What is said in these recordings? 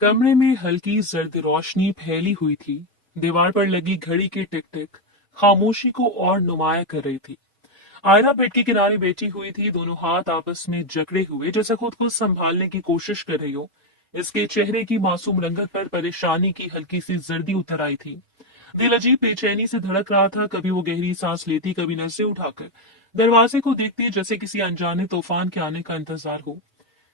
कमरे में हल्की जर्द रोशनी फैली हुई थी। दीवार पर लगी घड़ी की टिक टिक खामोशी को और नुमाया कर रही थी। आयरा बेड के किनारे बैठी हुई थी, दोनों हाथ आपस में जकड़े हुए जैसे खुद को संभालने की कोशिश कर रही हो। इसके चेहरे की मासूम रंगत पर परेशानी की हल्की सी जर्दी उतर आई थी। दिल अजीब बेचैनी से धड़क रहा था। कभी वो गहरी सांस लेती, कभी नसें उठाकर दरवाजे को देखती, जैसे किसी अनजाने तूफान के आने का इंतजार हो।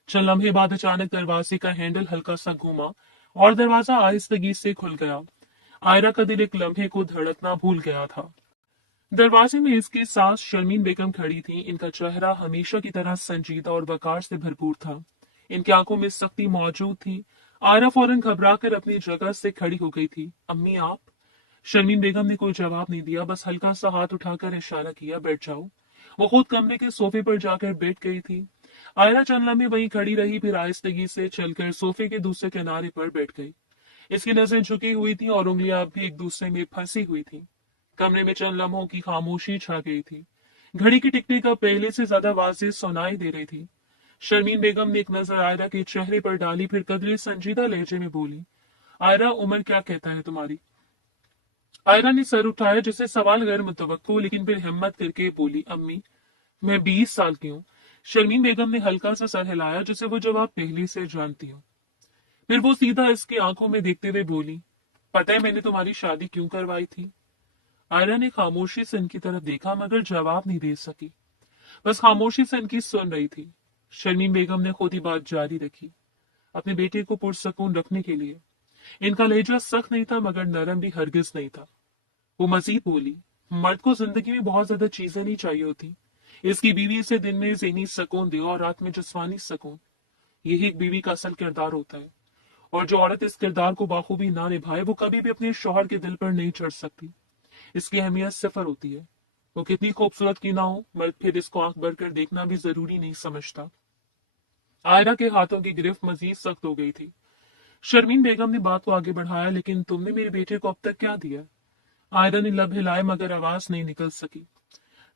चंद लम्हे बाद अचानक दरवाजे का हैंडल हल्का सा घूमा और दरवाजा आहिस्तगी से खुल गया। आयरा का दिल एक लम्हे को धड़कना भूल गया था। दरवाजे में इसकी सास शर्मीन बेगम खड़ी थी। इनका चेहरा हमेशा की तरह संजीदा और वकार से भरपूर था। इनकी आंखों में सख्ती मौजूद थी। आयरा फौरन घबराकर अपनी जगह से खड़ी हो गई थी। अम्मी आप? शर्मीन बेगम ने कोई जवाब नहीं दिया, बस हल्का सा हाथ उठाकर इशारा किया, बैठ जाओ। वो खुद कमरे के सोफे पर जाकर बैठ गई थी। आयरा चंद लम्हे वहीं खड़ी रही, फिर आहिस्तगी से चलकर सोफे के दूसरे किनारे पर बैठ गई। इसकी नजरें झुकी हुई थी और उंगलियां भी एक दूसरे में फंसी हुई थी। कमरे में चंद लम्हों की खामोशी छा गई थी। घड़ी की टिकटिक अब पहले से ज्यादा वाज़ेह सुनाई दे रही थी। शर्मीन बेगम ने एक नजर आयरा के चेहरे पर डाली, फिर कदरे संजीदा लहजे में बोली, आयरा उम्र क्या कहता है तुम्हारी? आयरा ने सर उठाया जैसे सवाल गैर मुतवक्को, लेकिन फिर हिम्मत करके बोली, अम्मी मैं 20 साल की हूँ। शर्मीन बेगम ने हल्का सा सर हिलाया जैसे वो जवाब पहले से जानती हो। फिर वो सीधा इसकी आंखों में देखते हुए बोली, पता है मैंने तुम्हारी शादी क्यों करवाई थी? आयरा ने खामोशी से इनकी तरफ देखा मगर जवाब नहीं दे सकी। बस खामोशी से इनकी सुन रही थी। शर्मीन बेगम ने खुद ही बात जारी रखी, अपने बेटे को पुरसकून रखने के लिए। इनका लहजा सख्त नहीं था मगर नरम भी हरगिज नहीं था। वो मजीद बोली, मर्द को जिंदगी में बहुत ज्यादा चीजें नहीं चाहिए होती। इसकी बीवी इसे दिन में ज़हनी सुकून दे और रात में जिस्मानी सुकून। यही एक बीवी का असल किरदार होता है। और जो औरत इस किरदार को बाखूबी ना निभाए वो कभी भी अपने शौहर के दिल पर नहीं चढ़ सकती। इसकी अहमियत सिफर होती है। वो कितनी खूबसूरत की ना हो, मर्द फिर इसको आंख भर कर देखना भी जरूरी नहीं समझता। आयरा के हाथों की गिरफ्त मजीद सख्त हो गई थी। शर्मीन बेगम ने बात को आगे बढ़ाया, लेकिन तुमने मेरे बेटे को अब तक क्या दिया? आयरा ने लब हिलाए मगर आवाज नहीं निकल सकी।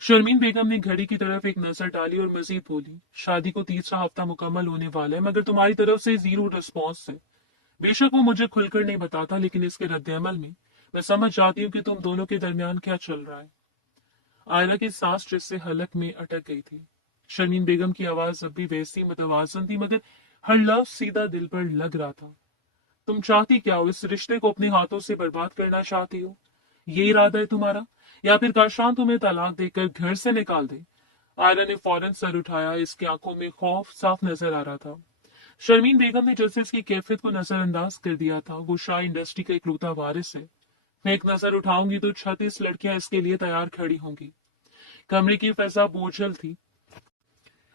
शर्मीन बेगम ने घड़ी की तरफ एक नजर डाली और मजीद बोली, शादी को तीसरा हफ्ता मुकम्मल होने वाला है मगर तुम्हारी तरफ से जीरो रिस्पॉन्स है। बेशक वो मुझे खुलकर नहीं बताता, लेकिन इसके रद्द-ए-अमल में मैं समझ जाती हूँ कि तुम दोनों के दरमियान क्या चल रहा है। आयरा की सांस जिससे हलक में अटक गई थी। शर्मीन बेगम की आवाज अब भी वैसी मुतवाजन थी मगर हर लफ्ज सीधा दिल पर लग रहा था। तुम चाहती क्या हो? इस रिश्ते को अपने हाथों से बर्बाद करना चाहती हो? ये इरादा है तुम्हारा? या फिर काशान तुम्हें तलाक देकर घर से निकाल दे? आयरा ने फौरन सर उठाया। इसकी आंखों में खौफ साफ नजर आ रहा था। शर्मीन बेगम ने जैसे इसकी कैफियत को नजरअंदाज कर दिया था। वो शाह इंडस्ट्री का इकलौता वारिस है। मैं एक नजर उठाऊंगी तो 36 लड़कियां इसके लिए तैयार खड़ी होंगी। कमरे की फैसा बोझल थी।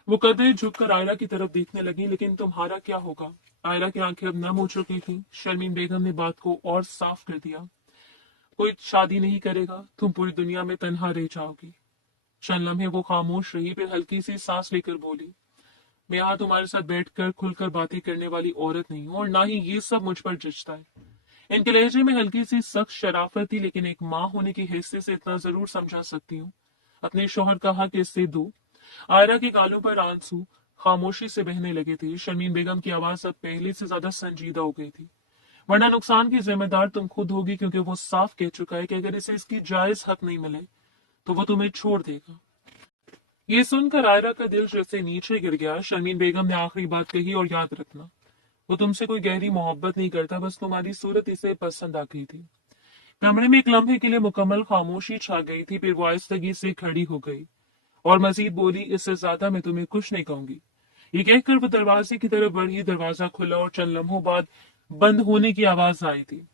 वो कदे झुककर आयरा की तरफ देखने लगी, लेकिन तुम्हारा क्या होगा? आयरा की आंखें अब नम हो चुकी थी। शर्मीन बेगम ने बात को और साफ कर दिया, कोई शादी नहीं करेगा, तुम पूरी दुनिया में तन्हा रह जाओगी। चंद लम्हे वो खामोश रही, फिर हल्की सी सांस लेकर बोली, मैं यहाँ तुम्हारे साथ बैठकर खुलकर बातें करने वाली औरत नहीं हूँ और ना ही ये सब मुझ पर जचता है। इनके लहजे में हल्की सी सख्त शराफत थी, लेकिन एक माँ होने की हैसियत से इतना जरूर समझा सकती हूँ, अपने शौहर का हक इससे दो। आयरा के गालों पर आंसू खामोशी से बहने लगे थे। शर्मीन बेगम की आवाज अब पहले से ज्यादा संजीदा हो गई थी। वरना नुकसान की जिम्मेदार तुम खुद होगी, क्योंकि वो साफ कह चुका है कि अगर इसे इसकी जायज हक नहीं मिले तो वो तुम्हें छोड़ देगा। ये सुनकर आयरा का दिल जैसे नीचे गिर गया। शर्मीन बेगम ने आखिरी बात कही, और याद रखना, वो तुमसे कोई गहरी मोहब्बत नहीं करता, बस तुम्हारी सूरत इसे पसंद आ गई थी। कमरे में एक लम्हे के लिए मुकम्मल खामोशी छा गई थी, फिर वो आहिस्तगी से खड़ी हो गई और मजीद बोली, इससे ज्यादा मैं तुम्हें कुछ नहीं कहूंगी। ये कहकर वो दरवाजे की तरफ बढ़ी। दरवाजा खुला और चंद लम्हों बाद बंद होने की आवाज आई थी।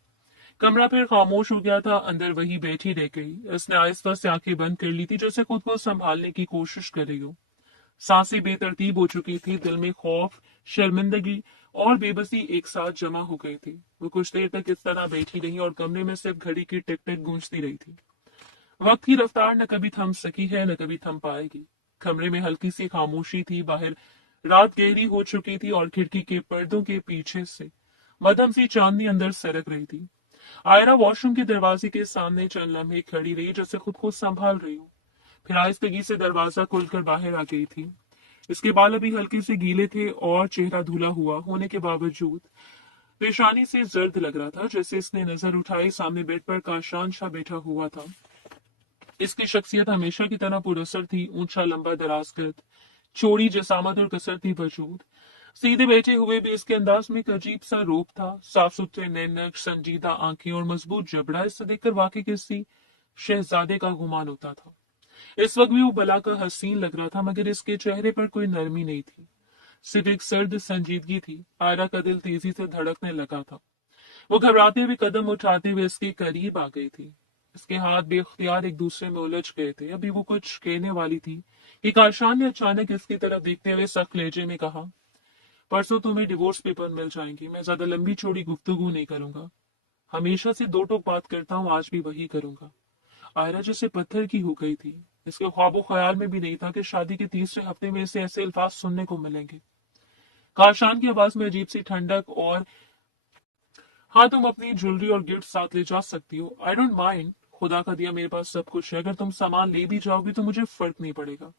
कमरा फिर खामोश हो गया था। अंदर वही बैठी रह गई। उसने आहिस्ता से आंखें बंद कर ली थी, जैसे खुद को संभालने की कोशिश कर रही हो। सांसें बेतरतीब हो चुकी थी। दिल में खौफ, शर्मिंदगी और बेबसी एक साथ जमा हो गई थी। वो कुछ देर तक इस तरह बैठी रही और कमरे में सिर्फ घड़ी की टिक टिक गूंजती रही थी। वक्त की रफ्तार न कभी थम सकी है, न कभी थम पाएगी। कमरे में हल्की सी खामोशी थी। बाहर रात गहरी हो चुकी थी और खिड़की के पर्दों के पीछे से मध्यम सी चांदनी अंदर सरक रही थी। आयरा वॉशरूम के दरवाजे के सामने चंद लम्हे खड़ी रही, जैसे खुद को संभाल रही हो। फिर आहिस्तगी से दरवाजा खोलकर बाहर आ गई थी। इसके बाल अभी हल्के से गीले थे और चेहरा धुला हुआ होने के बावजूद पेशानी से जर्द लग रहा था। जैसे इसने नजर उठाई, सामने बेड पर काशान शाह बैठा हुआ था। इसकी शख्सियत हमेशा की तरह पुरअसर थी। ऊंचा, लंबा, दराज कद, चौड़ी जसामत और कसरती वजूद। सीधे बैठे हुए भी इसके अंदाज में एक अजीब सा रूप था। साफ सुथरे नैनक, संजीदा आंखें और मजबूत जबड़ा। इसे देखकर वाकई किसी शहजादे का गुमान होता था। इस वक्त भी वो भला का हसीन लग रहा था, मगर इसके चेहरे पर कोई नरमी नहीं थी, सिर्फ एक सर्द संजीदगी थी। आयरा का दिल तेजी से धड़कने लगा था। वो घबराते हुए कदम उठाते हुए इसके करीब आ गई थी। इसके हाथ बेख्तियार एक दूसरे में उलझ गए थे। अभी वो कुछ कहने वाली थी कि काशान ने अचानक इसकी तरफ देखते हुए सख्त लहजे में कहा, परसों तुम्हें डिवोर्स पेपर मिल जाएंगे। मैं ज्यादा लंबी चौड़ी गुफ्तगू नहीं करूंगा। हमेशा से दो टोक बात करता हूँ, आज भी वही करूंगा। आयरा जैसे पत्थर की हो गई थी। इसके ख्वाबो ख्याल में भी नहीं था कि शादी के तीसरे हफ्ते में इसे ऐसे अल्फाज सुनने को मिलेंगे। काशान की आवाज में अजीब सी ठंडक और, हाँ, तुम अपनी ज्वेलरी और गिफ्ट साथ ले जा सकती हो। I don't mind. खुदा का दिया मेरे पास सब कुछ है। अगर तुम सामान ले भी जाओगी तो मुझे फर्क नहीं पड़ेगा।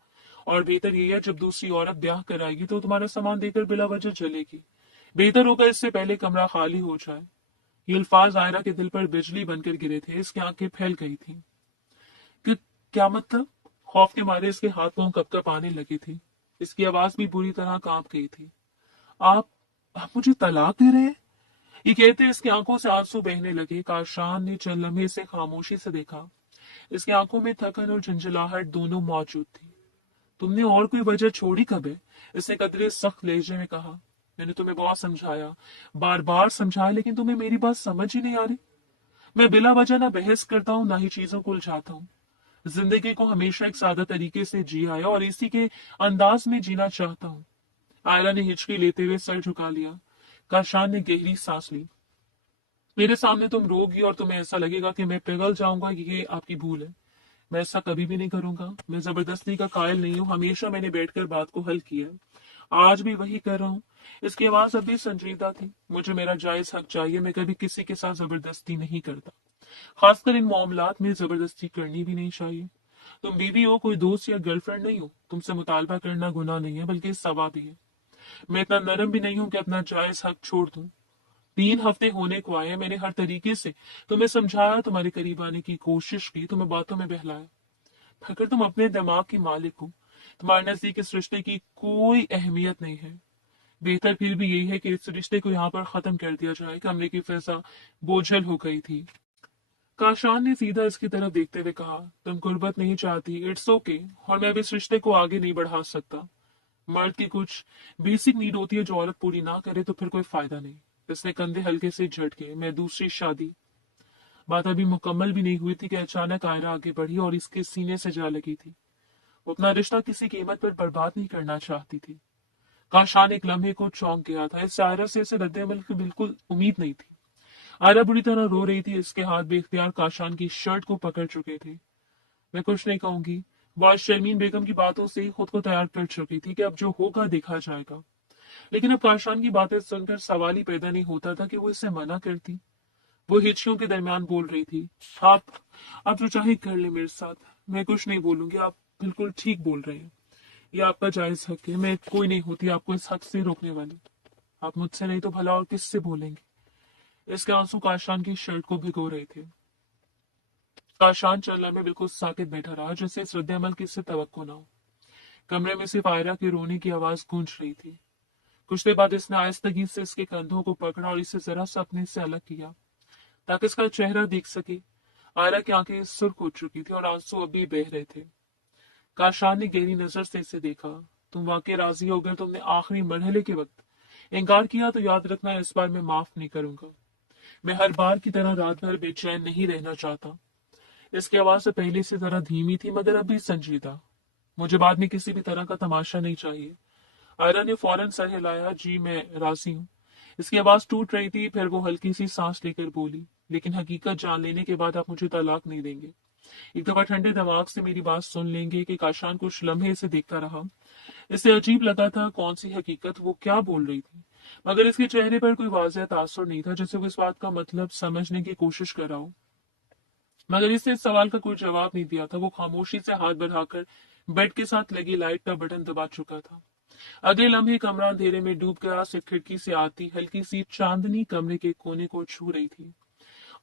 और बेहतर ये है, जब दूसरी औरत ब्याह कराएगी तो तुम्हारा सामान देकर बिला वजह चलेगी। बेहतर होगा इससे पहले कमरा खाली हो जाए। ये अल्फाज आयरा के दिल पर बिजली बनकर गिरे थे। इसकी आंखें फैल गई थी कि क्या मतलब। खौफ के मारे इसके हाथ पांव कप आने लगी थी। इसकी आवाज भी बुरी तरह कांप गई थी। आप आप मुझे तलाक दे रहे हैं? ये कहते इसकी आंखों से आंसू बहने लगे। काशान ने चंद लम्हे से खामोशी से देखा। इसकी आंखों में थकन और झंझलाहट दोनों मौजूद थी। तुमने और कोई वजह छोड़ी कब है? इसने कदरे सख्त लहजे में कहा। मैंने तुम्हें बहुत समझाया, बार बार समझाया, लेकिन तुम्हें मेरी बात समझ ही नहीं आ रही। मैं बिला वजह ना बहस करता हूँ, ना ही चीजों को उलझाता हूँ। जिंदगी को हमेशा एक सादा तरीके से जिया है और इसी के अंदाज में जीना चाहता हूँ। आयरा ने हिचकी लेते हुए सर झुका लिया। काशान ने गहरी सांस ली। मेरे सामने तुम रोगी और तुम्हें ऐसा लगेगा कि मैं पिघल जाऊंगा, कि ये आपकी भूल है। मैं ऐसा कभी भी नहीं करूंगा। मैं जबरदस्ती का कायल नहीं हूँ। हमेशा मैंने बैठकर बात को हल किया है। आज भी वही कर रहा हूँ। इसकी आवाज अभी संजीदा थी। मुझे मेरा जायज हक चाहिए। मैं कभी किसी के साथ जबरदस्ती नहीं करता। खासकर इन मामलात में जबरदस्ती करनी भी नहीं चाहिए। तुम बीवी हो, कोई दोस्त या गर्लफ्रेंड नहीं हो। तुमसे मुतालबा करना गुनाह नहीं है, बल्कि सवाब ही है। मैं इतना नरम भी नहीं हूं कि अपना जायज हक छोड़ दूं। 3 हफ्ते होने को आए हैं। मैंने हर तरीके से तुम्हें समझाया, तुम्हारे करीब आने की कोशिश की, तुम्हें बातों में बहलाया। अगर तुम अपने दिमाग की मालिक हो, तुम्हारे नजदीक इस रिश्ते की कोई अहमियत नहीं है। बेहतर फिर भी यही है कि इस रिश्ते को यहाँ पर खत्म कर दिया जाए। कमरे की फिजा बोझल हो गई थी। काशान ने सीधा इसकी तरफ देखते हुए कहा, तुम गुर्बत नहीं चाहती, इट्स ओके, और मैं अब इस रिश्ते को आगे नहीं बढ़ा सकता। मर्द की कुछ बेसिक नीड होती है जो औरत पूरी ना करे तो फिर कोई फायदा नहीं। इसने कंधे हल्के से झटके। मैं दूसरी शादी। बात अभी मुकम्मल भी नहीं हुई थी कि अचानक आयरा आगे बढ़ी और इसके सीने से जा लगी थी। वो अपना रिश्ता किसी कीमत पर बर्बाद नहीं करना चाहती थी। काशान एक लम्हे को चौंक गया था। इस आयरा से इसे रद्द-ए-अमल की बिल्कुल उम्मीद नहीं थी। आयरा बुरी तरह रो रही थी। इसके हाथ बेख्तियार काशान की शर्ट को पकड़ चुके थे। मैं कुछ नहीं कहूंगी। वो शर्मीन बेगम की बातों से ही खुद को तैयार कर चुकी थी कि अब जो होगा देखा जाएगा। लेकिन अब काशान की बातें सुनकर सवाल ही पैदा नहीं होता था कि वो इससे मना करती। वो हिचकियों के दरमियान बोल रही थी, आप आप जो चाहे कर ले मेरे साथ। मैं कुछ नहीं बोलूंगी। आप बिल्कुल ठीक बोल रहे हैं। ये आपका जायज हक है। मैं कोई नहीं होती आपको इस हक से रोकने वाली। आप मुझसे नहीं तो भला और किससे बोलेंगे? इसके आंसू काशान की शर्ट को भिगो रहे थे। काशान चलने में बिल्कुल साकित बैठा रहा, जैसे इस रद्द-ए-अमल की इससे तवक्को ना हो। कमरे में सिर्फ आयरा के रोने की आवाज गूंज रही थी। कुछ देर बाद इसने आहिस्तगी से इसके कंधों को पकड़ा और इसे जरा सा अपने से अलग किया ताकि इसका चेहरा देख सके। आयरा की आंखें सुर्ख हो चुकी थी और आंसू अभी बह रहे थे। काशान ने गहरी नजर से इसे देखा। तुम वाकई राजी हो गए? तुमने आखिरी मरहले के वक्त इनकार किया तो याद रखना, इस बार मैं माफ नहीं करूंगा। मैं हर बार की तरह रात भर बेचैन नहीं रहना चाहता। इसकी आवाज से पहले से जरा धीमी थी, मगर अब भी संजीदा। मुझे बाद में किसी भी तरह का तमाशा नहीं चाहिए। आयरा ने फौरन सर हिलाया। जी, मैं राजी हूँ। इसकी आवाज टूट रही थी। फिर वो हल्की सी सांस लेकर बोली, लेकिन हकीकत जान लेने के बाद आप मुझे तलाक नहीं देंगे। एक दफा ठंडे दिमाग से मेरी बात सुन लेंगे। कि काशान कुछ लम्हे से देखता रहा। इसे अजीब लगा था कौन सी हकीकत, वो क्या बोल रही थी, मगर इसके चेहरे पर कोई वाज़ेह तासुर नहीं था, जैसे वो इस बात का मतलब समझने की कोशिश कर रहा हो। मगर इसने इस सवाल का कोई जवाब नहीं दिया था। वो खामोशी से हाथ बढ़ाकर बेड के साथ लगी लाइट का बटन दबा चुका था। अगले लम्हे कमरा अंधेरे में डूब गया। सिर्फ खिड़की से आती हल्की सी चांदनी कमरे के कोने को छू रही थी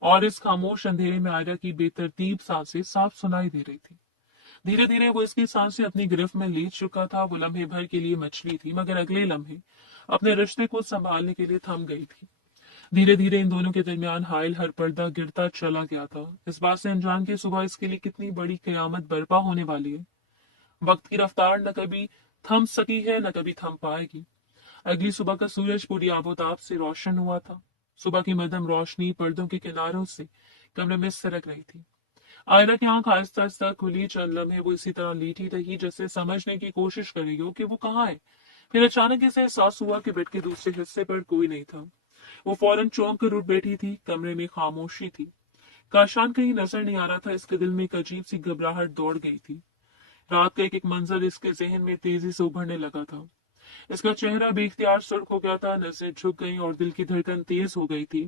और इस खामोश अंधेरे में आयरा की बेतरतीब सांसें साफ सुनाई दे रही थी। धीरे धीरे वो इसकी सांसें अपनी गिरफ्त में ले चुका था। वो लम्हे भर के लिए मछली थी, मगर अगले लम्हे अपने रिश्ते को संभालने के लिए थम गई थी। धीरे धीरे इन दोनों के दरमियान हायल हर पर्दा गिरता चला गया था, इस बात से अनजान कि सुबह इसके लिए कितनी बड़ी कयामत बर्पा होने वाली है। वक्त की रफ्तार न कभी थम सकी है, न कभी थम पाएगी। अगली सुबह का सूरज पूरी आबोताब से रोशन हुआ था। सुबह की मध्यम रोशनी पर्दों के किनारों से कमरे में सरक रही थी। आयरा की आंख आहिस्ता आहिस्ता खुली। चंद लम्हे वो इसी तरह लेटी रही जैसे समझने की कोशिश कर रही हो कि वो कहाँ है। फिर अचानक इसे एहसास हुआ कि बेड के दूसरे हिस्से पर कोई नहीं था। वो फौरन चौंक कर उठ बैठी थी। कमरे में खामोशी थी। काशान कहीं नजर नहीं आ रहा था। इसके दिल में एक अजीब सी घबराहट दौड़ गई थी। रात का एक एक मंजर इसके जहन में तेजी से उभरने लगा था। इसका चेहरा बेख्तियार सुर्ख हो गया था, नजरें झुक गईं और दिल की धड़कन तेज हो गई थी।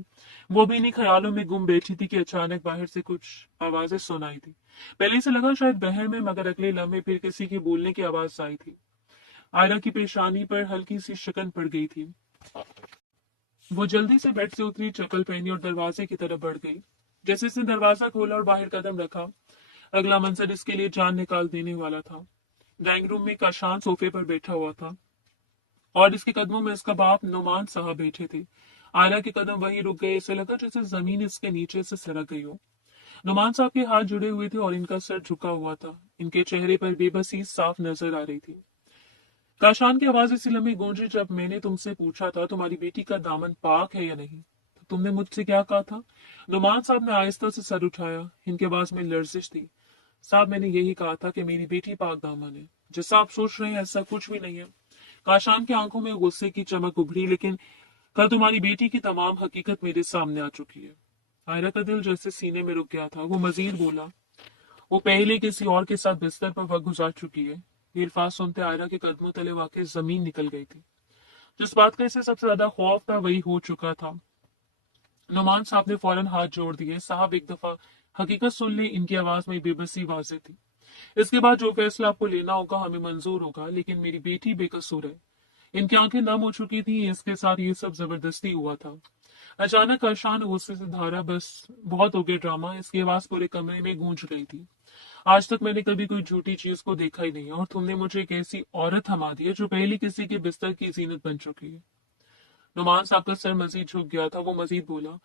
वो भी इन्हीं ख्यालों में गुम बैठी थी कि अचानक बाहर से कुछ आवाजें सुनाई थी। पहले से लगा शायद बहन में, मगर अगले लम्हे फिर किसी की बोलने की आवाज आई थी। आयरा की पेशानी पर हल्की सी शिकन पड़ गई थी। वो जल्दी से बेड से उतरी, चप्पल पहनी और दरवाजे की तरफ बढ़ गई। जैसे इसने दरवाजा खोला और बाहर कदम रखा, अगला मंजर इसके लिए जान निकाल देने वाला था। ड्राइंग रूम में काशान सोफे पर बैठा हुआ था और इसके कदमों में इसका बाप नुमान साहब बैठे थे। आयरा के कदम वहीं रुक गए। इसे लगा जैसे जमीन इसके नीचे से सरक गई हो। नुमान साहब के हाथ जुड़े हुए थे और इनका सर झुका हुआ था। इनके चेहरे पर बेबसी साफ नजर आ रही थी। काशान की आवाज इसी लम्हे गूंजी जब मैंने तुमसे पूछा था तुम्हारी बेटी का दामन पाक है या नहीं, तो तुमने मुझसे क्या कहा था? नुमान साहब ने आहिस्ता से सर उठाया। इनके आवाज में लर्जिश थी। साहब, मैंने यही कहा था कि मेरी बेटी पाक दामन है। जैसा आप सोच रहे हैं ऐसा कुछ भी नहीं है। काशान की आंखों में गुस्से की चमक उभरी। लेकिन कल तुम्हारी बेटी की तमाम हकीकत मेरे सामने आ चुकी है। आयरा का दिल जैसे सीने में रुक गया था। वो मजीद बोला, वो पहले किसी और के साथ बिस्तर पर वक्त गुजार चुकी है। ये अल्फाज सुनते आयरा के कदमों तले वाकई जमीन निकल गई थी। जिस बात का इसे सबसे ज्यादा खौफ था वही हो चुका था। नुमान साहब ने फौरन हाथ जोड़ दिए। साहब, एक दफा हकीकत सुन ले। इनकी आवाज में बेबसी वाजे थी। इसके बाद जो फैसला आपको लेना होगा हमें मंजूर होगा, लेकिन मेरी बेटी बेकसूर है। इनकी आंखें नम हो चुकी थी। इसके साथ ये सब जबरदस्ती हुआ था। अचानक काशान गुस्से से धारा, बस बहुत हो गया ड्रामा। इसकी आवाज पूरे कमरे में गूंज गई थी। आज तक मैंने कभी कोई झूठी चीज को देखा ही नहीं और तुमने मुझे एक ऐसी औरत थमा दी है जो पहले किसी के बिस्तर की जीनत बन चुकी है। नुमान साहब का सर मजीद झुक गया था। वो मजीद बोला,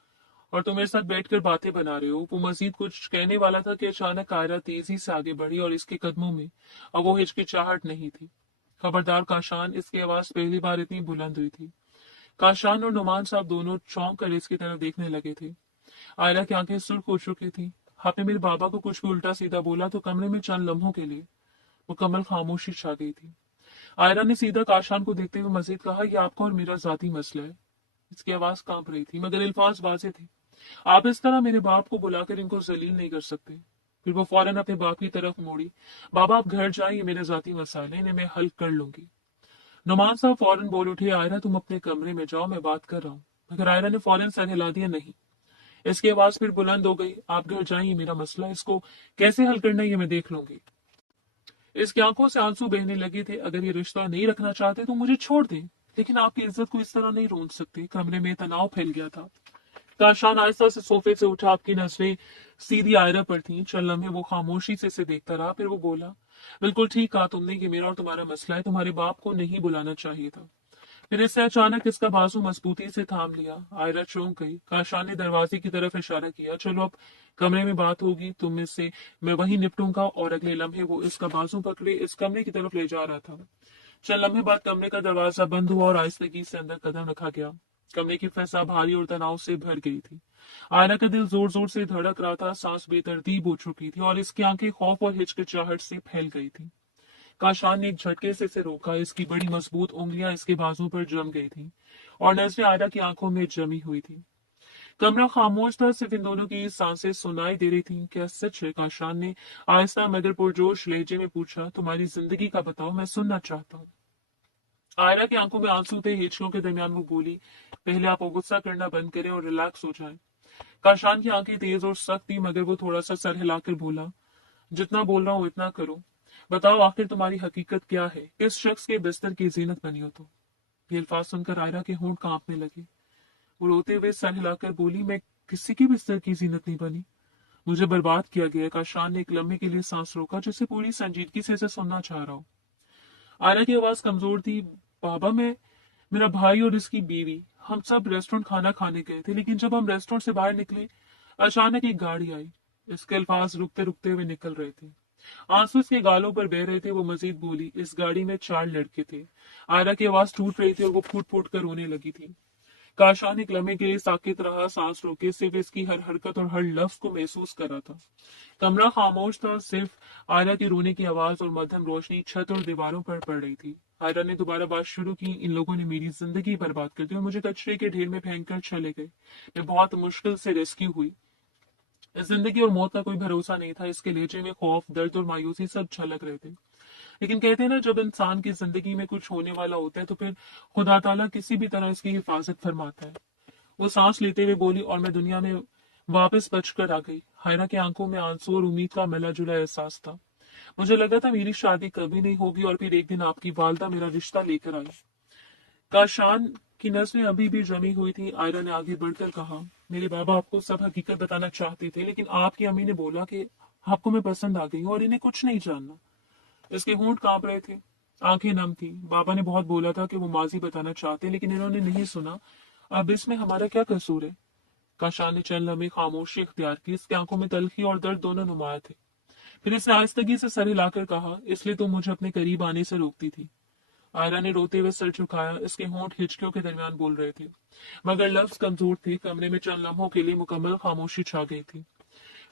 और तुम मेरे साथ बैठकर बातें बना रहे हो। वो मजीद कुछ कहने वाला था कि अचानक कायरा तेजी से आगे बढ़ी और इसके कदमों में अब वो हिचकिचाहट नहीं थी। खबरदार काशान, इसकी आवाज पहली बार इतनी बुलंद हुई थी। काशान और नुमान साहब दोनों चौंक कर इसकी तरफ देखने लगे थे। आयरा की आंखें सुर्ख हो चुकी थी। आपने मेरे बाबा को कुछ भी उल्टा सीधा बोला तो कमरे में चंद लम्हों के लिए मुकम्मल खामोशी छा गई थी। आयरा ने सीधा काशान को देखते हुए मजीद कहा, यह आपका और मेरा जाती मसला है। इसकी आवाज कांप रही थी, मगर अल्फाज वाजे थे। आप इस तरह मेरे बाप को बुलाकर इनको जलील नहीं कर सकते। फिर वो फौरन अपने बाप की तरफ मोड़ी। बाबा, आप घर जाइए, मेरे जाती मसाले इन्हें मैं हल कर लूंगी। नुमान साहब फौरन बोल उठे, आयरा तुम अपने कमरे में जाओ, मैं बात कर रहा हूँ। मगर आयरा ने फौरन सर हिला दिया, नहीं। इसकी आवाज फिर बुलंद हो गई, आप घर जाइए, मेरा मसला इसको कैसे हल करना है ये मैं देख लूंगी। इसकी आंखों से आंसू बहने लगे थे। अगर ये रिश्ता नहीं रखना चाहते तो मुझे छोड़ दें, लेकिन आपकी इज्जत को इस तरह नहीं रोन सकते। कमरे में तनाव फैल गया था। काशान आहिस्ता से सोफे से उठा। आपकी नजरें सीधी आयरा पर थीं। चल लम्हे वो खामोशी से इसे देखता रहा। फिर वो बोला, बिल्कुल ठीक कहा तुमने कि मेरा और तुम्हारा मसला है। तुम्हारे बाप को नहीं बुलाना चाहिए था। फिर इससे अचानक इसका बाजू मजबूती से थाम लिया। आयरा चौंक गई। काशान ने दरवाजे की तरफ इशारा किया, चलो अब कमरे में बात होगी, तुम इससे मैं वही निपटूंगा। और अगले लम्हे वो इसका बाजू पकड़े इस कमरे की तरफ ले जा रहा था। चल लम्हे बाद कमरे का दरवाजा बंद हुआ और आहिस्तगी से अंदर कदम रखा गया। कमरे की फैसा भारी और तनाव से भर गई थी। आयरा का दिल जोर जोर से धड़क रहा था। सांस बेतरतीब हो चुकी थी और इसकी आंखें खौफ और हिचकिचाहट से फैल गई थी। काशान ने एक झटके से इसे रोका। इसकी बड़ी मजबूत उंगलियां इसके बाजू पर जम गई थीं और नजरें आयरा की आंखों में जमी हुई थी। कमरा खामोश था। सिर्फ इन दोनों की सांसें सुनाई दे रही थीं। क्या सच है? काशान ने आहिस्ता मगर पुरजोश लहजे में पूछा, तुम्हारी जिंदगी का बताओ, मैं सुनना चाहता हूँ। आयरा की आंखों में आंसू थे। हिचकों के दरमियान वो बोली, पहले आप वो गुस्सा करना बंद करें और रिलैक्स हो जाएं। काशान की आंखें तेज और सख्त थी, मगर वो थोड़ा सा सर हिलाकर बोला, जितना बोल रहा हूँ इतना करो। बताओ आखिर तुम्हारी हकीकत क्या है, किस शख्स के बिस्तर की जीनत बनी हो तुम। ये अल्फाज सुनकर आयरा के होंठ कांपने लगे। वो रोते हुए सर हिलाकर बोली, मैं किसी की बिस्तर की जीनत नहीं बनी। मुझे बर्बाद किया गया। काशान ने एक लम्हे के लिए सांस रोका, जैसे पूरी संजीदगी से इसे सुनना चाह रहा हो। आयरा की आवाज कमजोर थी। बाबा, मैं, मेरा भाई और इसकी बीवी, हम सब रेस्टोरेंट खाना खाने गए थे, लेकिन जब हम रेस्टोरेंट से बाहर निकले अचानक एक गाड़ी आई। इसके अल्फाज रुकते रुकते हुए निकल रहे थे, आंसू इसके गालों पर बह रहे थे। वो मजीद बोली, इस गाड़ी में 4 लड़के थे। आयरा की आवाज टूट रही थी और वो फूट फूट कर रोने लगी थी। काशान एक लम्हे के लिए साकित रहा, सांस रोके, सिर्फ इसकी हर हरकत और हर लफ्ज को महसूस कर रहा था। कमरा खामोश था, सिर्फ आयरा की रोने की आवाज और मध्यम रोशनी छत और दीवारों पर पड़ रही थी। आयरा ने दोबारा बात शुरू की, इन लोगों ने मेरी जिंदगी बर्बाद कर दी और मुझे कचरे के ढेर में फेंक कर चले गए। मैं बहुत मुश्किल से रेस्क्यू हुई। इस जिंदगी और मौत का कोई भरोसा नहीं था। इसके लहजे में खौफ, दर्द और मायूसी सब छलक रहे थे। लेकिन कहते हैं ना, जब इंसान की जिंदगी में कुछ होने वाला होता है तो फिर खुदा ताला किसी भी तरह इसकी हिफाजत फरमाता है। वो सांस लेते हुए बोली, और मैं दुनिया में वापस बचकर आ गई। हायरा की आंखों में आंसू और उम्मीद का मिला जुला एहसास था। मुझे लगा था मेरी शादी कभी नहीं होगी और फिर एक दिन आपकी वालदा मेरा रिश्ता लेकर आई। काशान की नस्लें अभी भी जमी हुई थी। आयरा ने आगे बढ़कर कहा, मेरे बाबा आपको सब हकीकत बताना चाहते थे, लेकिन आपकी अम्मी ने बोला कि आपको मैं पसंद आ गई हूँ और इन्हें कुछ नहीं जानना। इसके होंठ कांप रहे थे, आंखें नम थी। बाबा ने बहुत बोला था कि वो माजी बताना चाहते, लेकिन इन्होंने नहीं सुना। अब इसमें हमारा क्या कसूर है। काशान ने चंद लम्हे खामोशी इख्तियार की। इसकी आंखों में तलखी और दर्द दोनों नुमाया थे। फिर इसने आहिस्तगी से सर हिलाकर कहा, इसलिए तुम मुझे अपने करीब आने से रोकती थी। आयरा ने रोते हुए सर झुकाया। इसके होंठ हिचकियों के दरमियान बोल रहे थे, मगर लफ्ज कमजोर थे। कमरे में चंद लम्हों के लिए मुकम्मल खामोशी छा गई थी।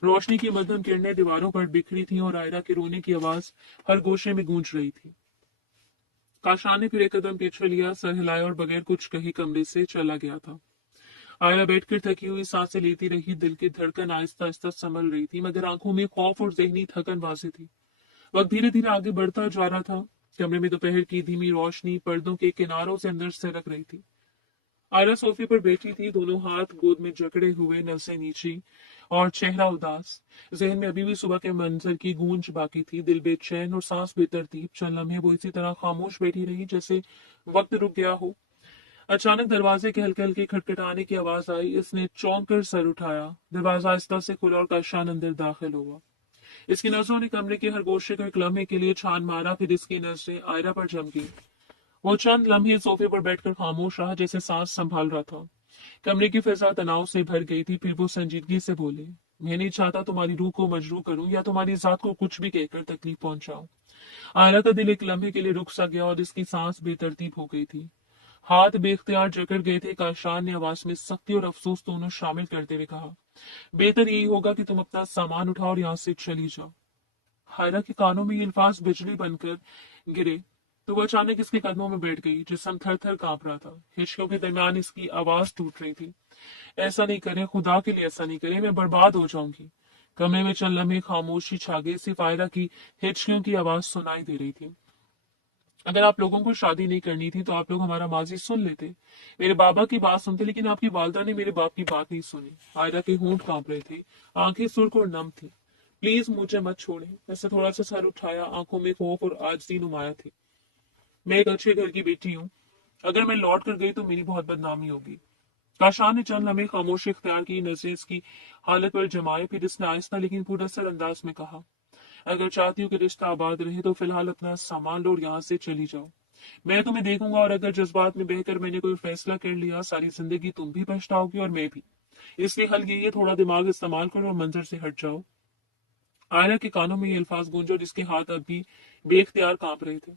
रोशनी की मध्यम किरणें दीवारों पर बिखरी थी और आयरा के रोने की आवाज हर गोशे में गूंज रही थी। काशान ने फिर एक कदम पीछे लिया, सर हिलाया और बगैर कुछ कहे कमरे से चला गया था। आयरा बैठकर थकी हुई सांसें लेती रही। दिल की धड़कन आहिस्ता आहिस्ता संभल रही थी, मगर आंखों में खौफ और जहनी थकन वाज़ेह थी। वक्त धीरे धीरे आगे बढ़ता जा रहा था। कमरे में दोपहर की धीमी रोशनी पर्दों के किनारों से अंदर सरक रही थी। आयरा सोफे पर बैठी थी, दोनों हाथ गोद में जकड़े हुए, नसें नीची और चेहरा उदास। जहन में अभी भी सुबह के मंजर की गूंज बाकी थी। दिल बेचैन और सांस बेतरतीब। चंद लम्हे वो इसी तरह खामोश बैठी रही, जैसे वक्त रुक गया हो। अचानक दरवाजे के हल्के हल्के खटखटाने की आवाज आई। इसने चौंक कर सर उठाया। दरवाजा आहिस्ता से खुला और काशान अंदर दाखिल हुआ। इसकी नजरों ने कमरे के हर गोशे को एक लम्हे के लिए छान मारा, फिर इसकी नजरें आयरा पर जम गई। वो चंद लम्हे सोफे पर बैठकर खामोश रहा, जैसे सांस संभाल रहा था। कमरे की फिजा तनाव से भर गई थी। फिर वो संजीदगी से बोले, मैं नहीं चाहता तुम्हारी रूह को मजरूह करूं या तुम्हारी जात को कुछ भी कहकर तकलीफ पहुंचाऊं। आयरा का दिल एक लम्हे के लिए रुक सा गया और इसकी सांस बेतरतीब हो गई थी। हाथ बेख्तियार जकड़ गए थे। काशान ने आवाज में सख्ती और अफसोस दोनों शामिल करते हुए कहा, बेहतर यही होगा कि तुम अपना सामान उठाओ और यहाँ से चली जाओ। हायरा के कानों में ये अल्फाज बिजली बनकर गिरे तो वो अचानक इसके कदमों में बैठ गई। जिस्म थर थर कांप रहा था। हिचकियों के दरमियान इसकी आवाज टूट रही थी, ऐसा नहीं करें, खुदा के लिए ऐसा नहीं करें, मैं बर्बाद हो जाऊंगी। कमरे में चंद लम्हे खामोशी छा गई। सिर्फ आयरा की हिचकियों की आवाज सुनाई दे रही थी। अगर आप लोगों को शादी नहीं करनी थी तो आप लोग हमारा माजी सुन लेते, मेरे बाबा की बात सुनते, लेकिन आपकी वालदा ने मेरे बाप की बात नहीं सुनी। आयरा के होंठ कांप रहे थे, आंखें सुर्ख और नम थी। प्लीज मुझे मत छोड़े। ऐसे थोड़ा सा सर उठाया, आंखों में खौफ और आजिज़ी नुमाया थी। मैं एक अच्छे घर की बेटी हूँ, अगर मैं लौट कर गई तो मेरी बहुत बदनामी होगी। काशान ने चंद लम्हे खामोशी इख्तियार की, नजरें इसकी हालत पर जमाए। फिर इसने आहिस्ता लेकिन पुरअसर अंदाज में कहा, अगर चाहती हो कि रिश्ता आबाद रहे तो फिलहाल अपना सामान लो और यहाँ से चली जाओ। मैं तुम्हें देखूंगा और अगर जज्बात में बहकर मैंने कोई फैसला कर लिया, सारी जिंदगी तुम भी पछताओगी और मैं भी। इसलिए हल यही है, थोड़ा दिमाग इस्तेमाल करो और मंजर से हट जाओ। आयरा के कानों में ये अल्फाज गूंजे और इसके हाथ अब भी बेख्तियार कांप रहे थे।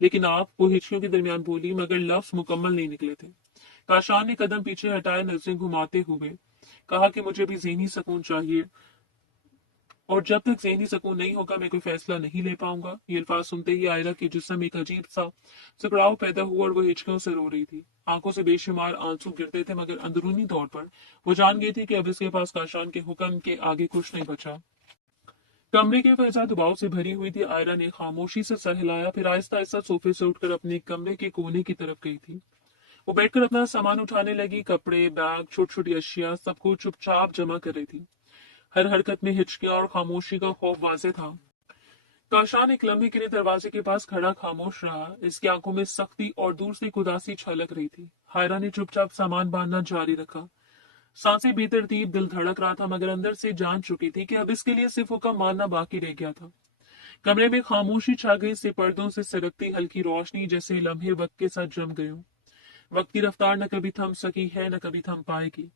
लेकिन आप, वो हिचकियों के दरमियान बोली, मगर लफ्ज मुकम्मल नहीं निकले थे। काशान ने कदम पीछे हटाए, नजरें घुमाते हुए कहा कि मुझे भी ज़हनी सुकून चाहिए और जब तक ज़हनी सुकून नहीं होगा मैं कोई फैसला नहीं ले पाऊंगा। ये अल्फाज सुनते ही आयरा के जिस्म एक अजीब सा सिकुड़ाव पैदा हुआ और वो हिचकियों से रो रही थी। आंखों से बेशुमार आंसू गिरते थे, मगर अंदरूनी तौर पर वो जान गई थी कि अब इसके पास काशान के हुक्म के आगे कुछ नहीं बचा। कमरे की फजा दबाव से भरी हुई थी। आयरा ने खामोशी से सर हिलाया, फिर आहिस्ता आहिस्ता सोफे से उठकर अपने कमरे के कोने की तरफ गई थी। वो बैठकर अपना सामान उठाने लगी। कपड़े, बैग, छोटी छोटी अशिया, सब कुछ चुपचाप जमा कर रही थी। हर हरकत में हिचकियां और खामोशी का खौफ वाजे था। काशान एक लम्हे के लिए दरवाजे के पास खड़ा खामोश रहा। इसकी आंखों में सख्ती और दूर से एक उदासी छलक रही थी। हायरा ने चुपचाप सामान बांधना जारी रखा। सांसें बेतरतीब, दिल धड़क रहा था, मगर अंदर से जान चुकी थी कि अब इसके लिए सिर्फ हुक्म मानना बाकी रह गया था। कमरे में खामोशी छा गई से पर्दों से सरकती हल्की रोशनी जैसे लम्हे वक्त के साथ जम गए हों। वक्त की रफ्तार न कभी थम सकी है न कभी थम पाएगी।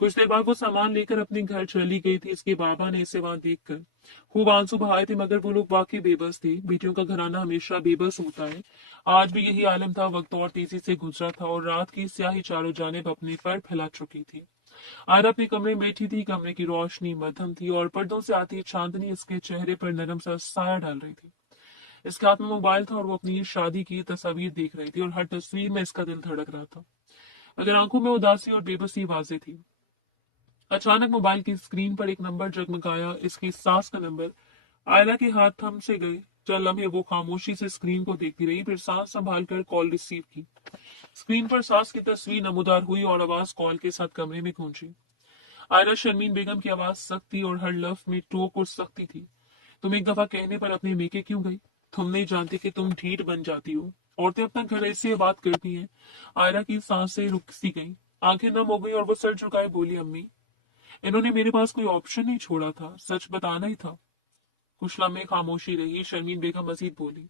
कुछ देर बाद वो सामान लेकर अपने घर चली गई थी। इसके बाबा ने इसे वहां देखकर खूब आंसू बहाए थे, मगर वो लोग वाकई बेबस थे। बेटियों का घराना हमेशा बेबस होता है। आज भी यही आलम था। वक्त और तेजी से गुजरा था और रात की स्याही चारों जानिब अपने पर फैला चुकी थी। आयरा अपने कमरे में बैठी थी। कमरे की रोशनी मध्यम थी और पर्दों से आती चांदनी इसके चेहरे पर नरम सा साया डाल रही थी। इसके हाथ में मोबाइल था और वो अपनी शादी की तस्वीर देख रही थी और हर तस्वीर में इसका दिल धड़क रहा था, मगर आंखों में उदासी और बेबसी वाजे थी। अचानक मोबाइल की स्क्रीन पर एक नंबर जगमगाया। इसकी सास का नंबर। आयरा के हाथ थम से गए। चंद लम्हे वो खामोशी से स्क्रीन को देखती रही, फिर सांस संभाल कर कॉल रिसीव की। स्क्रीन पर सास की तस्वीर नमूदार हुई और आवाज कॉल के साथ कमरे में गूंजी। आयरा शर्मीन बेगम की आवाज सख्त थी और हर लफ्ज में टोक और सख्ती थी। तुम एक दफा कहने पर अपने मेके क्यों गई? तुम नहीं जानती कि तुम ढीठ बन जाती हो। औरतें अपना घर ऐसे बात करती हैं। आयरा की सांसें रुक सी गई, आंखें नम हो गई और वो सर झुकाए बोली, अम्मी, इन्होंने मेरे पास कोई ऑप्शन नहीं छोड़ा था, सच बताना ही था। कुछ लम्हे खामोशी रही। शर्मीन बेगम मजीद बोली,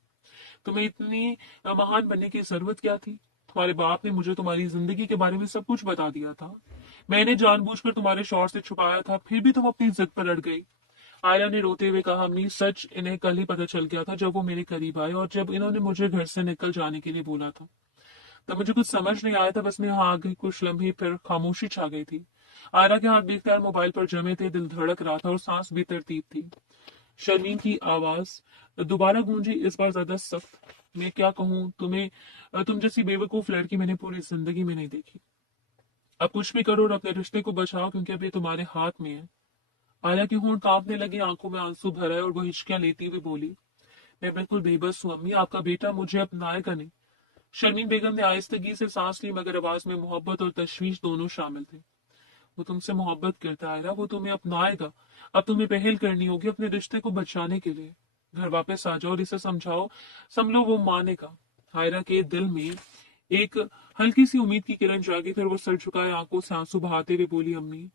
तुम्हें इतनी महान बनने की जरूरत क्या थी? तुम्हारे बाप ने मुझे तुम्हारी जिंदगी के बारे में सब कुछ बता दिया था। मैंने जानबूझकर तुम्हारे शौहर से छुपाया था, फिर भी तुम अपनी जिद पर अड़ गई। आयरा ने रोते हुए कहा, अम्मी, सच इन्हें कल ही पता चल गया था जब वो मेरे करीब आए और जब इन्होंने मुझे घर से निकल जाने के लिए बोला था। तब मुझे कुछ समझ नहीं आया था, बस मैं यहाँ आ गई। कुछ लम्हे फिर खामोशी छा गई थी। आयरा के हाथ बेख्तियार मोबाइल पर जमे थे। दिल धड़क रहा था और सांस भी तरतीब थी। शर्मीन की आवाज दोबारा गूंजी, इस बार ज्यादा सख्त। मैं क्या कहूँ तुम्हें, तुम जैसी बेवकूफ लड़की मैंने पूरी जिंदगी में नहीं देखी। अब कुछ भी करो और अपने रिश्ते को बचाओ, क्योंकि अब ये तुम्हारे हाथ में है। आयरा के होंठ कांपने लगे, आंखों में आंसू भर आए और वो हिचकियां लेती हुई बोली, मैं बिल्कुल बेबस हूँ अम्मी, आपका बेटा मुझे अपनाएगा नहीं। शर्मीन बेगम ने आहिस्तगी से सांस ली, मगर आवाज में मोहब्बत और तशवीश दोनों शामिल थे। वो तुमसे मोहब्बत करता है आयरा, वो तुम्हें अपनाएगा। अब तुम्हें पहल करनी होगी अपने रिश्ते को बचाने के लिए। घर वापस आ जाओ और इसे समझाओ, समझो वो मानेगा। आयरा के दिल में एक हल्की सी उम्मीद की किरण जागी। फिर वो सर झुकाए आंखों से आंसू बहाते हुए बोली, अम्मी,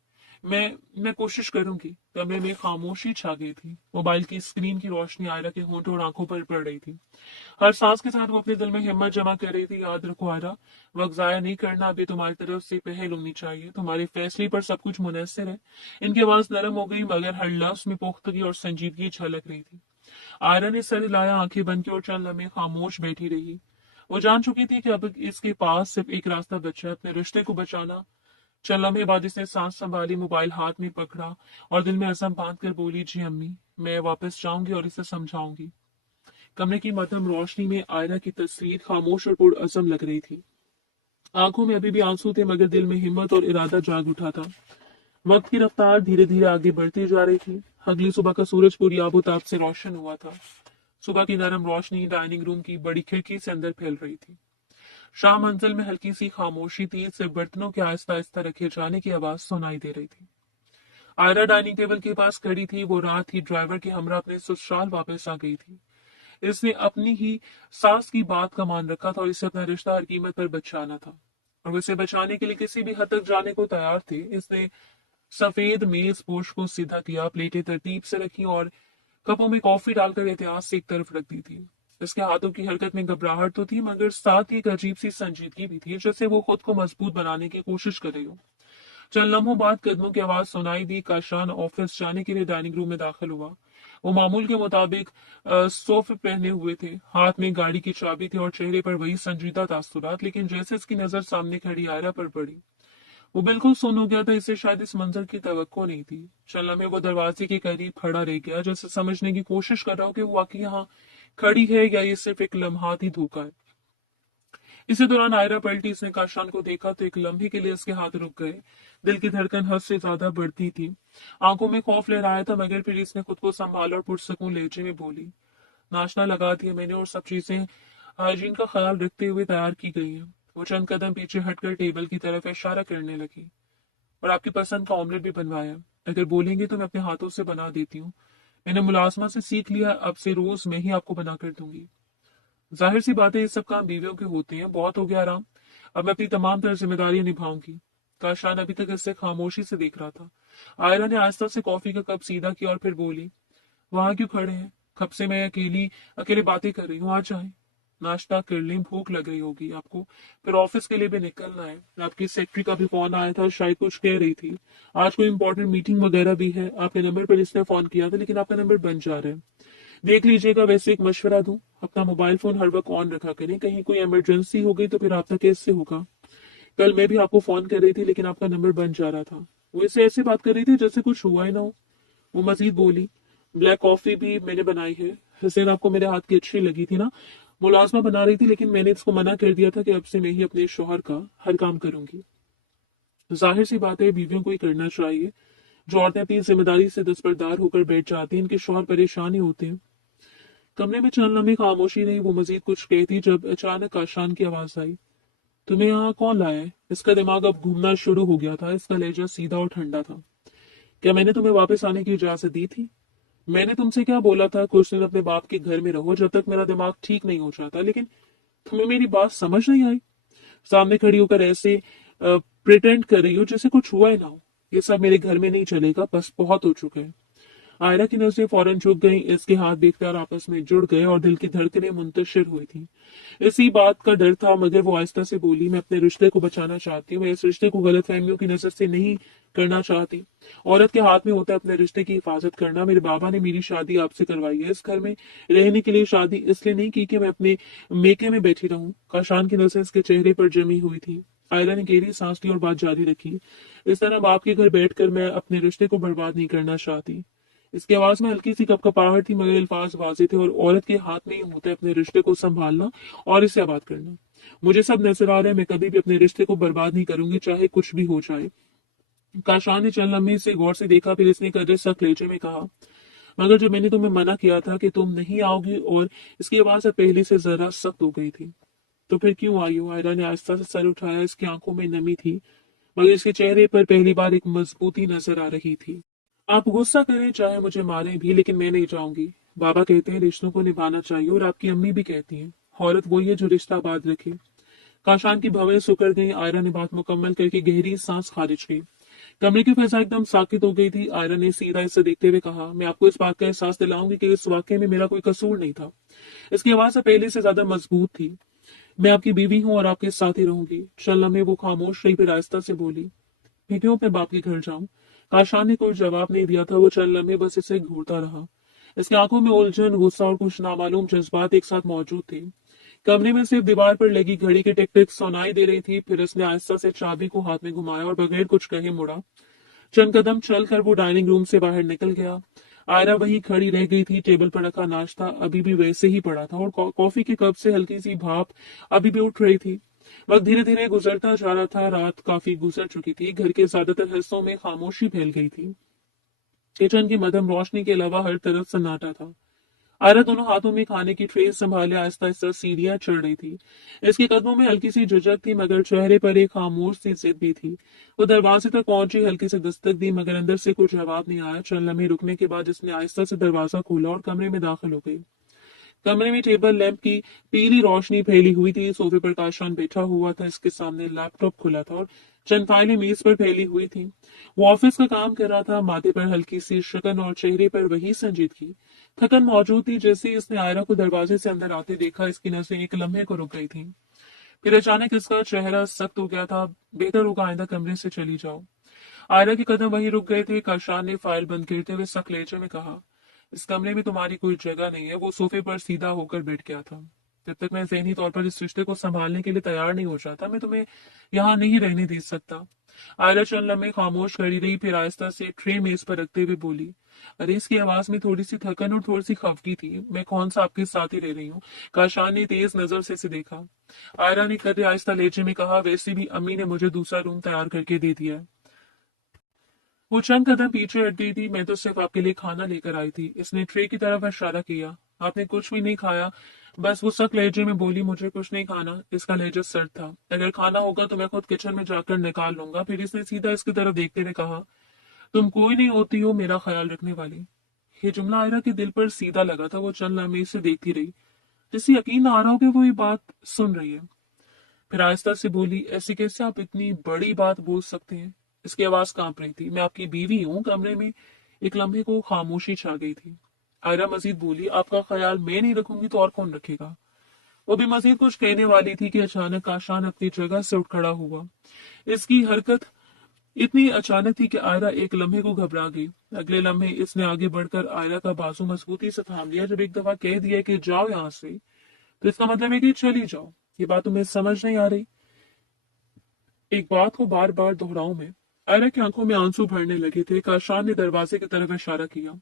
मैं कोशिश करूंगी। कमरे में खामोशी छा गई थी। मोबाइल की स्क्रीन की रोशनी आयरा के होंठ और आंखों पर पड़ रही थी। हर सांस के साथ वो अपने दिल में हिम्मत जमा कर रही थी। याद रखो आयरा, वक्त जाया नहीं करना। अभी तुम्हारी तरफ से पहल होनी चाहिए। तुम्हारे फैसले पर सब कुछ मुनस्सिर है। इनकी आवाज नरम हो गई, मगर हर लफ्ज में पुख्तगी और संजीदगी झलक रही थी। आयरा ने सर हिलाया, आंखें बंद की और चंद लम्हे खामोश बैठी रही। वो जान चुकी थी कि अब इसके पास सिर्फ एक रास्ता बचा है, अपने रिश्ते को बचाना। चंद लम्हे बाद इसने सांस संभाली, मोबाइल हाथ में पकड़ा और दिल में असम बांध कर बोली, जी अम्मी, मैं वापस जाऊंगी और इसे समझाऊंगी। कमरे की मध्यम रोशनी में आयरा की तस्वीर खामोश और पुरअज़म लग रही थी। आंखों में अभी भी आंसू थे, मगर दिल में हिम्मत और इरादा जाग उठा था। वक्त की रफ्तार धीरे धीरे आगे बढ़ती जा रही थी। अगली सुबह का सूरज पूरी आबोताब से रोशन हुआ था। सुबह की नरम रोशनी डाइनिंग रूम की बड़ी खिड़की से अंदर फैल रही थी। शाम मंजिल में हल्की सी खामोशी थी, सिर्फ बर्तनों के आहिस्ता आहिस्ता रखे जाने की आवाज सुनाई दे रही थी। आयरा डाइनिंग टेबल के पास खड़ी थी। वो रात ही ड्राइवर के हमरा अपने ससुराल वापस आ गई थी। इसने अपनी ही सास की बात का मान रखा था और इसे अपना रिश्ता हर कीमत पर बचाना था, और वो इसे बचाने के लिए किसी भी हद तक जाने को तैयार थे। इसने सफेद मेज पोश को सीधा किया, प्लेटें तरतीब से रखी और कपों में कॉफी डालकर एहतियात से एक तरफ रख दी थी। इसके हाथों की हरकत में घबराहट तो थी, मगर साथ ही एक अजीब सी संजीदगी भी थी, जैसे वो खुद को मजबूत बनाने की कोशिश कर रही हो। चंद लम्हों बाद कदमों की आवाज सुनाई दी। काशान ऑफिस जाने के लिए डाइनिंग रूम में दाखिल हुआ। वो मामूल के मुताबिक सोफे पहने हुए थे, हाथ में गाड़ी की चाबी थी और चेहरे पर वही संजीदा तासुरात। लेकिन जैसे इसकी नजर सामने खड़ी आयरा पर पड़ी, वो बिल्कुल सुन्न हो गया था। इसे शायद इस मंजर की तवक्को नहीं थी। चंद लम्हे वो दरवाजे के करीब खड़ा रह गया, जैसे समझने की कोशिश कर रहा हो कि वो वाकई यहाँ खड़ी है या ये सिर्फ एक लम्हाती धोखा है। इसी दौरान आयरा पलटी। इसने काशान को देखा तो एक लम्हे के लिए इसके हाथ रुक गए। दिल की धड़कन हद से ज्यादा बढ़ती थी। आंखों में खौफ लहराया था, मगर फिर इसने खुद को संभाला और पुरसकून लहजे में बोली, नाश्ता लगा दिया मैंने और सब चीजें हाइजीन का ख्याल रखते हुए तैयार की गई हैं। वो चंद कदम पीछे हटकर टेबल की तरफ इशारा करने लगी, और आपकी पसंद का ऑमलेट भी बनवाया। अगर बोलेंगे तो मैं अपने हाथों से बना देती हूँ। मैंने मुलाजमा से सीख लिया, अब से रोज मैं ही आपको बना कर दूंगी। जाहिर सी बात है, ये सब काम बीवियों के होते हैं। बहुत हो गया आराम, अब मैं अपनी तमाम तरह जिम्मेदारियां निभाऊंगी। काशान अभी तक इससे खामोशी से देख रहा था। आयरा ने आहिस्ता से कॉफी का कप सीधा किया और फिर बोली, वहां क्यों खड़े हैं? कब से मैं अकेली अकेले बातें कर रही हूँ, आ जाए। नाश्ता कर लें, भूख लग रही होगी आपको, फिर ऑफिस के लिए भी निकलना है। आपकी सेक्रेटरी का भी फोन आया था, शायद कुछ कह रही थी। आज कोई इंपॉर्टेंट मीटिंग वगैरह भी है। आपके नंबर पर इसने फोन किया था, लेकिन आपका नंबर बंद जा रहा है। देख लीजिएगा। वैसे एक मशवरा दूं, अपना मोबाइल फोन हर वक्त ऑन रखा करें, कहीं कोई इमरजेंसी हो गई तो फिर राब्ता कैसे होगा? कल मैं भी आपको फोन कर रही थी, लेकिन आपका नंबर बंद जा रहा था। वो इसे ऐसे बात कर रही थी जैसे कुछ हुआ ही ना हो। वो मजीद बोली, ब्लैक कॉफी भी मैंने बनाई है। हसैन आपको मेरे हाथ की अच्छी लगी थी ना? मुलाजमा बना रही थी, लेकिन मैंने इसको मना कर दिया था कि अब से मैं ही अपने शोहर का हर काम करूंगी। जाहिर सी बात है, बीवियों को ही करना चाहिए। जो औरतें अपनी जिम्मेदारी से दस्तबरदार होकर बैठ जाती हैं, इनके शोहर परेशान ही होते हैं। कमरे में चंद लम्हे खामोशी रही। वो मजीद कुछ कहती जब अचानक काशान की आवाज आई, तुम्हें यहाँ कौन लाया है? इसका दिमाग अब घूमना शुरू हो गया था। इसका लहजा सीधा और ठंडा था। क्या मैंने तुम्हें वापस आने की इजाजत दी थी? मैंने तुमसे क्या बोला था, कुछ दिन अपने बाप के घर में रहो जब तक मेरा दिमाग ठीक नहीं हो जाता, लेकिन तुम्हें मेरी बात समझ नहीं आई। सामने खड़ी होकर ऐसे प्रिटेंड कर रही हो जैसे कुछ हुआ ही ना हो। ये सब मेरे घर में नहीं चलेगा, बस बहुत हो चुका है। आयरा की नजरें फौरन झुक गईं। इसके हाथ बेख्तियार आपस में जुड़ गए और दिल की धड़कनें मुंतशिर हुई थी। इसी बात का डर था, मगर वो आहिस्ता से बोली, मैं अपने रिश्ते को बचाना चाहती हूँ। मैं इस रिश्ते को गलत फहमियों की नजर से नहीं करना चाहती। औरत के हाथ में होता है अपने रिश्ते की हिफाजत करना। मेरे बाबा ने मेरी शादी आपसे करवाई है। इस घर में रहने के लिए शादी इसलिए नहीं की कि मैं अपने मेके में बैठी रहूं। काशान की नजर इसके चेहरे पर जमी हुई थी। आयरा ने गहरी सांस ली और बात जारी रखी, इस तरह बाप के घर बैठकर मैं अपने रिश्ते को बर्बाद नहीं करना चाहती। इसकी आवाज में हल्की सी कपकपाहट थी, मगर अल्फाज वाजे थे। और औरत के हाथ में ही होता है अपने रिश्ते को संभालना और इसे आबाद करना। मुझे सब नजर आ रहा है, मैं कभी भी अपने रिश्ते को बर्बाद नहीं करूंगी, चाहे कुछ भी हो जाए। काशान ने चंद लम्हे से गौर से देखा, फिर इसने कदर सा कलेजे में कहा, मगर जब मैंने तुम्हें मना किया था कि तुम नहीं आओगी, और इसकी आवाज पहले से जरा सख्त हो गई थी, तो फिर क्यों आई हो? आयरा ने आहिस्ता से सर उठाया। इसकी आंखों में नमी थी, मगर इसके चेहरे पर पहली बार एक मजबूती नजर आ रही थी। आप गुस्सा करें, चाहे मुझे मारें भी, लेकिन मैं नहीं जाऊंगी। बाबा कहते हैं रिश्तों को निभाना चाहिए, और आपकी अम्मी भी कहती हैं औरत वही है जो रिश्ता आबाद रखे। काशान की भवें सुकड़ गई। आयरा ने बात मुकम्मल करके गहरी सांस खारिज की। कमरे की फजा एकदम साकित हो गई थी। आयरा ने सीधा इसे देखते हुए कहा, मैं आपको इस बात का एहसास दिलाऊंगी कि इस वाकये में मेरा कोई कसूर नहीं था। इसकी आवाज पहले से ज्यादा मजबूत थी। मैं आपकी बीवी हूँ और आपके साथ ही रहूंगी। चल लम्हे वो खामोश रही, फिर आहिस्ता से बोली, मैं क्यों अपने बाप के घर जाऊं? काशान ने कोई जवाब नहीं दिया था। वो चंद लम्हे बस इसे घूरता रहा। इसकी आंखों में उलझन, गुस्सा और कुछ नामालूम जज्बात एक साथ मौजूद थे। कमरे में सिर्फ दीवार पर लगी घड़ी की टिक टिक सुनाई दे रही थी। फिर उसने आहिस्ता से चाबी को हाथ में घुमाया और बगैर कुछ कहे मुड़ा। चंद कदम चलकर वो डाइनिंग रूम से बाहर निकल गया। आयरा वहीं खड़ी रह गई थी। टेबल पर रखा नाश्ता अभी भी वैसे ही पड़ा था, और कॉफी के कप से हल्की सी भाप अभी भी उठ रही थी। वक्त धीरे धीरे गुजरता जा रहा था। रात काफी गुजर चुकी थी। घर के ज्यादातर हिस्सों में खामोशी फैल गई थी। किचन की मध्यम रोशनी के अलावा हर तरफ सन्नाटा था। आयरा दोनों हाथों में खाने की ट्रे संभाले आहिस्ता आहिस्ता सीढ़ियां चढ़ रही थी। इसके कदमों में हल्की सी झुझक थी, मगर चेहरे पर एक खामोश सी जिद भी थी। वो दरवाजे तक पहुंची, हल्की सी दस्तक दी, मगर अंदर से कुछ जवाब नहीं आया। चंद लम्हे रुकने के बाद इसने आहिस्ता से दरवाजा खोला और कमरे में दाखिल हो गई। कमरे में टेबल लैंप की पीली रोशनी फैली हुई थी। सोफे पर काशान बैठा हुआ था। इसके सामने लैपटॉप खुला था और चंद फाइलें मेज पर फैली हुई थी। वो ऑफिस का काम कर रहा था। माथे पर हल्की सी शिकन और चेहरे पर वही संजीदगी, थकन मौजूद थी। जैसे ही इसने आयरा को दरवाजे से अंदर आते देखा, इसकी नजरें एक लम्हे को रुक गई थी। फिर अचानक इसका चेहरा सख्त हो गया था। बेहतर होगा आइंदा कमरे से चली जाओ। आयरा के कदम वहीं रुक गए थे। काशान ने फाइल बंद करते हुए सख्त लहजे में कहा, इस कमरे में तुम्हारी कोई जगह नहीं है। वो सोफे पर सीधा होकर बैठ गया था। जब तक मैं ज़हनी तौर पर इस रिश्ते को संभालने के लिए तैयार नहीं हो जाता, मैं तुम्हें यहाँ नहीं रहने दे सकता। आयरा चंद लम्हे खामोश खड़ी रही, फिर आहिस्ता से ट्रे मेज पर रखते हुए बोली, अरे इसकी आवाज में थोड़ी सी थकन और थोड़ी सी खफगी थी। मैं कौन सा आपके साथ ही रह रही हूँ? काशान ने तेज नजर से इसे देखा। आयरा ने कदे आहिस्ता लहजे में कहा, वैसे भी अम्मी ने मुझे दूसरा रूम तैयार करके दे दिया है। वो चंद कदम पीछे हट गई थी। मैं तो सिर्फ आपके लिए खाना लेकर आई थी। इसने ट्रे की तरफ इशारा किया। आपने कुछ भी नहीं खाया? बस वो सख्त लहजे में बोली, मुझे कुछ नहीं खाना। इसका लहजा सर्द था। अगर खाना होगा तो मैं खुद किचन में जाकर निकाल लूंगा। फिर इसने सीधा इसकी तरफ देखते हुए कहा, तुम कोई नहीं होती हो मेरा ख्याल रखने वाली। ये जुमला आयरा के दिल पर सीधा लगा था। वो चंद लम्हे इसे देखती रही, जिससे यकीन ना आ रहा हो कि वो ये बात सुन रही है। फिर आहिस्ता से बोली, ऐसे कैसे आप इतनी बड़ी बात बोल सकते हैं? इसकी आवाज कांप रही थी। मैं आपकी बीवी हूँ। कमरे में एक लम्हे को खामोशी छा गई थी। आयरा मजीद बोली, आपका ख्याल मैं नहीं रखूंगी तो और कौन रखेगा? वो भी मजीद कुछ कहने वाली थी कि अचानक काशान अपनी जगह से उठ खड़ा हुआ। इसकी हरकत इतनी अचानक थी कि आयरा एक लम्हे को घबरा गई। अगले लम्हे इसने आगे बढ़कर आयरा का बाजू मजबूती से थाम लिया। जब एक दफा कह दिया कि जाओ यहाँ से, तो इसका मतलब है कि चली जाओ। ये बात तुम्हें समझ नहीं आ रही? एक बात को बार बार दोहराऊं मैं? आयरा की आंखों में आंसू भरने लगे थे। काशान ने दरवाजे की तरफ इशारा किया।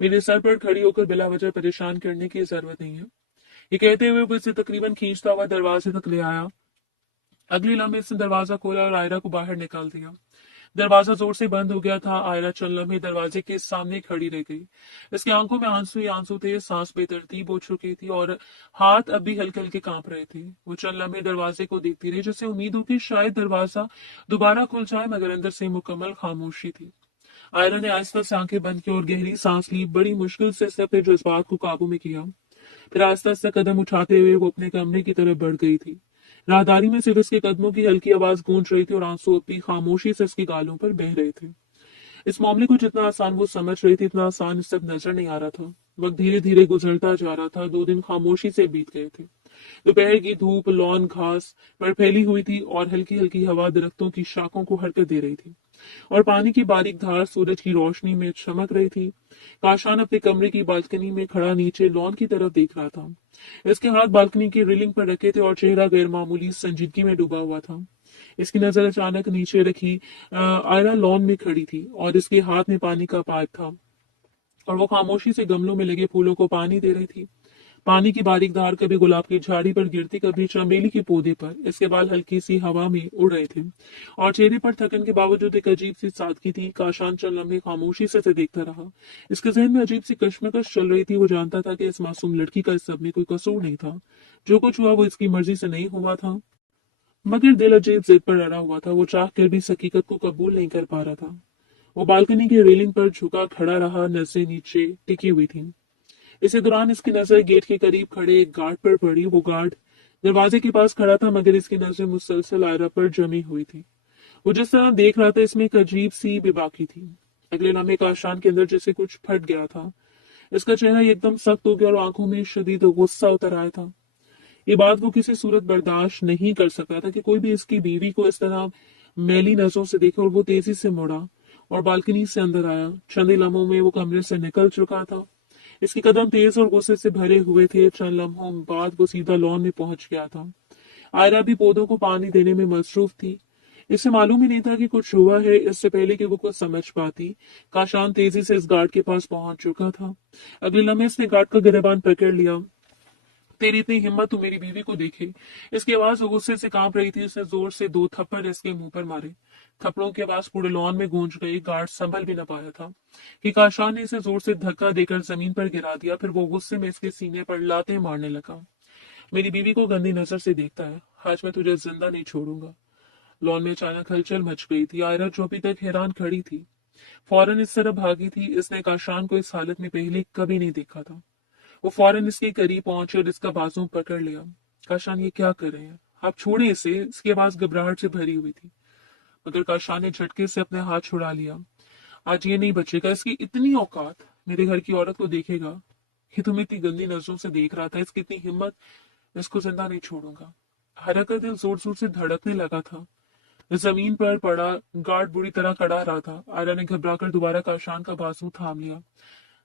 मेरे सर पर खड़ी होकर बिला वजह परेशान करने की जरूरत नहीं है। ये कहते हुए वो इसे तकरीबन खींचता हुआ दरवाजे तक ले आया। अगले लम्हे इसने दरवाजा खोला और आयरा को बाहर निकाल दिया। दरवाजा जोर से बंद हो गया था। आयरा चंद लम्हे दरवाजे के सामने खड़ी रह गई। इसकी आंखों में आंसू ही आंसू थे। सांस बेतरतीब हो चुकी थी और हाथ अब भी हल्के हल्के कांप रहे थे। वो चंद लम्हे दरवाजे को देखती रही, जिससे उम्मीद हो कि शायद दरवाजा दोबारा खुल जाए, मगर अंदर से मुकम्मल खामोशी थी। आयरा ने आहिस्ता से आंखें बंद की और गहरी सांस ली। बड़ी मुश्किल से इसने अपने जज्बात को काबू में किया। फिर आहिस्ता आहिस्ता कदम उठाते हुए वो अपने कमरे की तरफ बढ़ गई थी। राहदारी में सिर्फ इसके कदमों की हल्की आवाज गूंज रही थी और आंसू अब भी खामोशी से इसकी गालों पर बह रहे थे। इस मामले को जितना आसान वो समझ रही थी, इतना आसान इस सब नजर नहीं आ रहा था। वक्त धीरे धीरे गुजरता जा रहा था। 2 दिन खामोशी से बीत गए थे। दोपहर की धूप लॉन घास पर फैली हुई थी और हल्की हल्की हवा दरख्तों की शाखों को हरकत दे रही थी, और पानी की बारीक धार सूरज की रोशनी में चमक रही थी। काशान अपने कमरे की बालकनी में खड़ा नीचे लॉन की तरफ देख रहा था। इसके हाथ बालकनी की रेलिंग पर रखे थे और चेहरा गैर मामूली संजीदगी में डूबा हुआ था। इसकी नजर अचानक नीचे रखी। आयरा लॉन में खड़ी थी और इसके हाथ में पानी का पाइप था, और वो खामोशी से गमलों में लगे फूलों को पानी दे रही थी। पानी की बारीक धार कभी गुलाब की झाड़ी पर गिरती, कभी चमेली के पौधे पर। इसके बाल हल्की सी हवा में उड़ रहे थे और चेहरे पर थकन के बावजूद एक अजीब सी सादगी थी। काशान चंद लम्हे खामोशी से इसे देखता रहा। इसके जहन में अजीब सी कश्मकश चल रही थी। वो जानता था कि इस मासूम लड़की का इस सब में कोई कसूर नहीं था। जो कुछ हुआ वो इसकी मर्जी से नहीं हुआ था, मगर दिल अजीब जिद पर अड़ा हुआ था। वो चाह कर भी इस हकीकत को कबूल नहीं कर पा रहा था। वो बालकनी की रेलिंग पर झुका खड़ा रहा, नजरें नीचे टिकी हुई थी। इसी दौरान इसकी नजर गेट के करीब खड़े एक गार्ड पर पड़ी। वो गार्ड दरवाजे के पास खड़ा था, मगर इसकी नजर मुसलसल आयरा पर जमी हुई थी। वो जिस तरह देख रहा था, इसमें एक अजीब सी बेबाकी थी। अगले लम्हे काशान के अंदर जैसे कुछ फट गया था। इसका चेहरा एकदम सख्त हो गया और आंखों में शदीद गुस्सा उतर आया था। ये बात वो किसी सूरत बर्दाश्त नहीं कर सकता था कि कोई भी इसकी बीवी को इस तरह मैली नजरों से देखे, और वो तेजी से मुड़ा और बालकनी से अंदर आया। चंद लम्हों में वो कमरे से निकल चुका था। इसके कदम तेज और गुस्से से भरे हुए थे। चंद लम्हों बाद वो सीधा लॉन में पहुंच गया था। आयरा भी पौधों को पानी देने में मसरूफ थी। इसे मालूम ही नहीं था कि कुछ हुआ है। इससे पहले कि वो कुछ समझ पाती, काशान तेजी से इस गार्ड के पास पहुंच चुका था। अगले लम्हे इसने गार्ड का गिरबान पकड़ लिया। तेरी इतनी हिम्मत, तू मेरी बीवी को देखे? इसकी आवाज गुस्से से कांप रही थी। उसने जोर से 2 थप्पड़ इसके मुंह पर मारे। थप्पड़ों की आवाज पूरे लॉन में गूंज गई। गार्ड संभल भी न पाया था कि काशान ने इसे जोर से धक्का देकर जमीन पर गिरा दिया। फिर वो गुस्से में इसके सीने पर लाते मारने लगा। मेरी बीवी को गंदी नजर से देखता है, आज मैं तुझे जिंदा नहीं छोड़ूंगा। लॉन में अचानक हलचल मच गई थी। आयरा जो अभी तक हैरान खड़ी थी, फौरन इस तरफ भागी थी। इसने काशान को इस हालत में पहले कभी नहीं देखा था। वो फौरन इसके करीब पहुंचे और इसका बाजू पकड़ लिया। काशान, ये क्या कर रहे हैं आप? छोड़े इसे। इसकी आवाज घबराहट से भरी हुई थी, मगर काशान ने झटके से अपने हाथ छुड़ा लिया। आज ये नहीं बचेगा। इसकी इतनी औकात, मेरे घर की औरत को देखेगा। ये तुम्हें इतनी गंदी नजरों से देख रहा था, इसकी इतनी हिम्मत, इसको जिंदा नहीं छोड़ूंगा। हरा का दिल जोर जोर से धड़कने लगा था। जमीन पर पड़ा गार्ड बुरी तरह कड़ा रहा था। आयरा ने घबराकर दोबारा काशान का बाजू थाम लिया।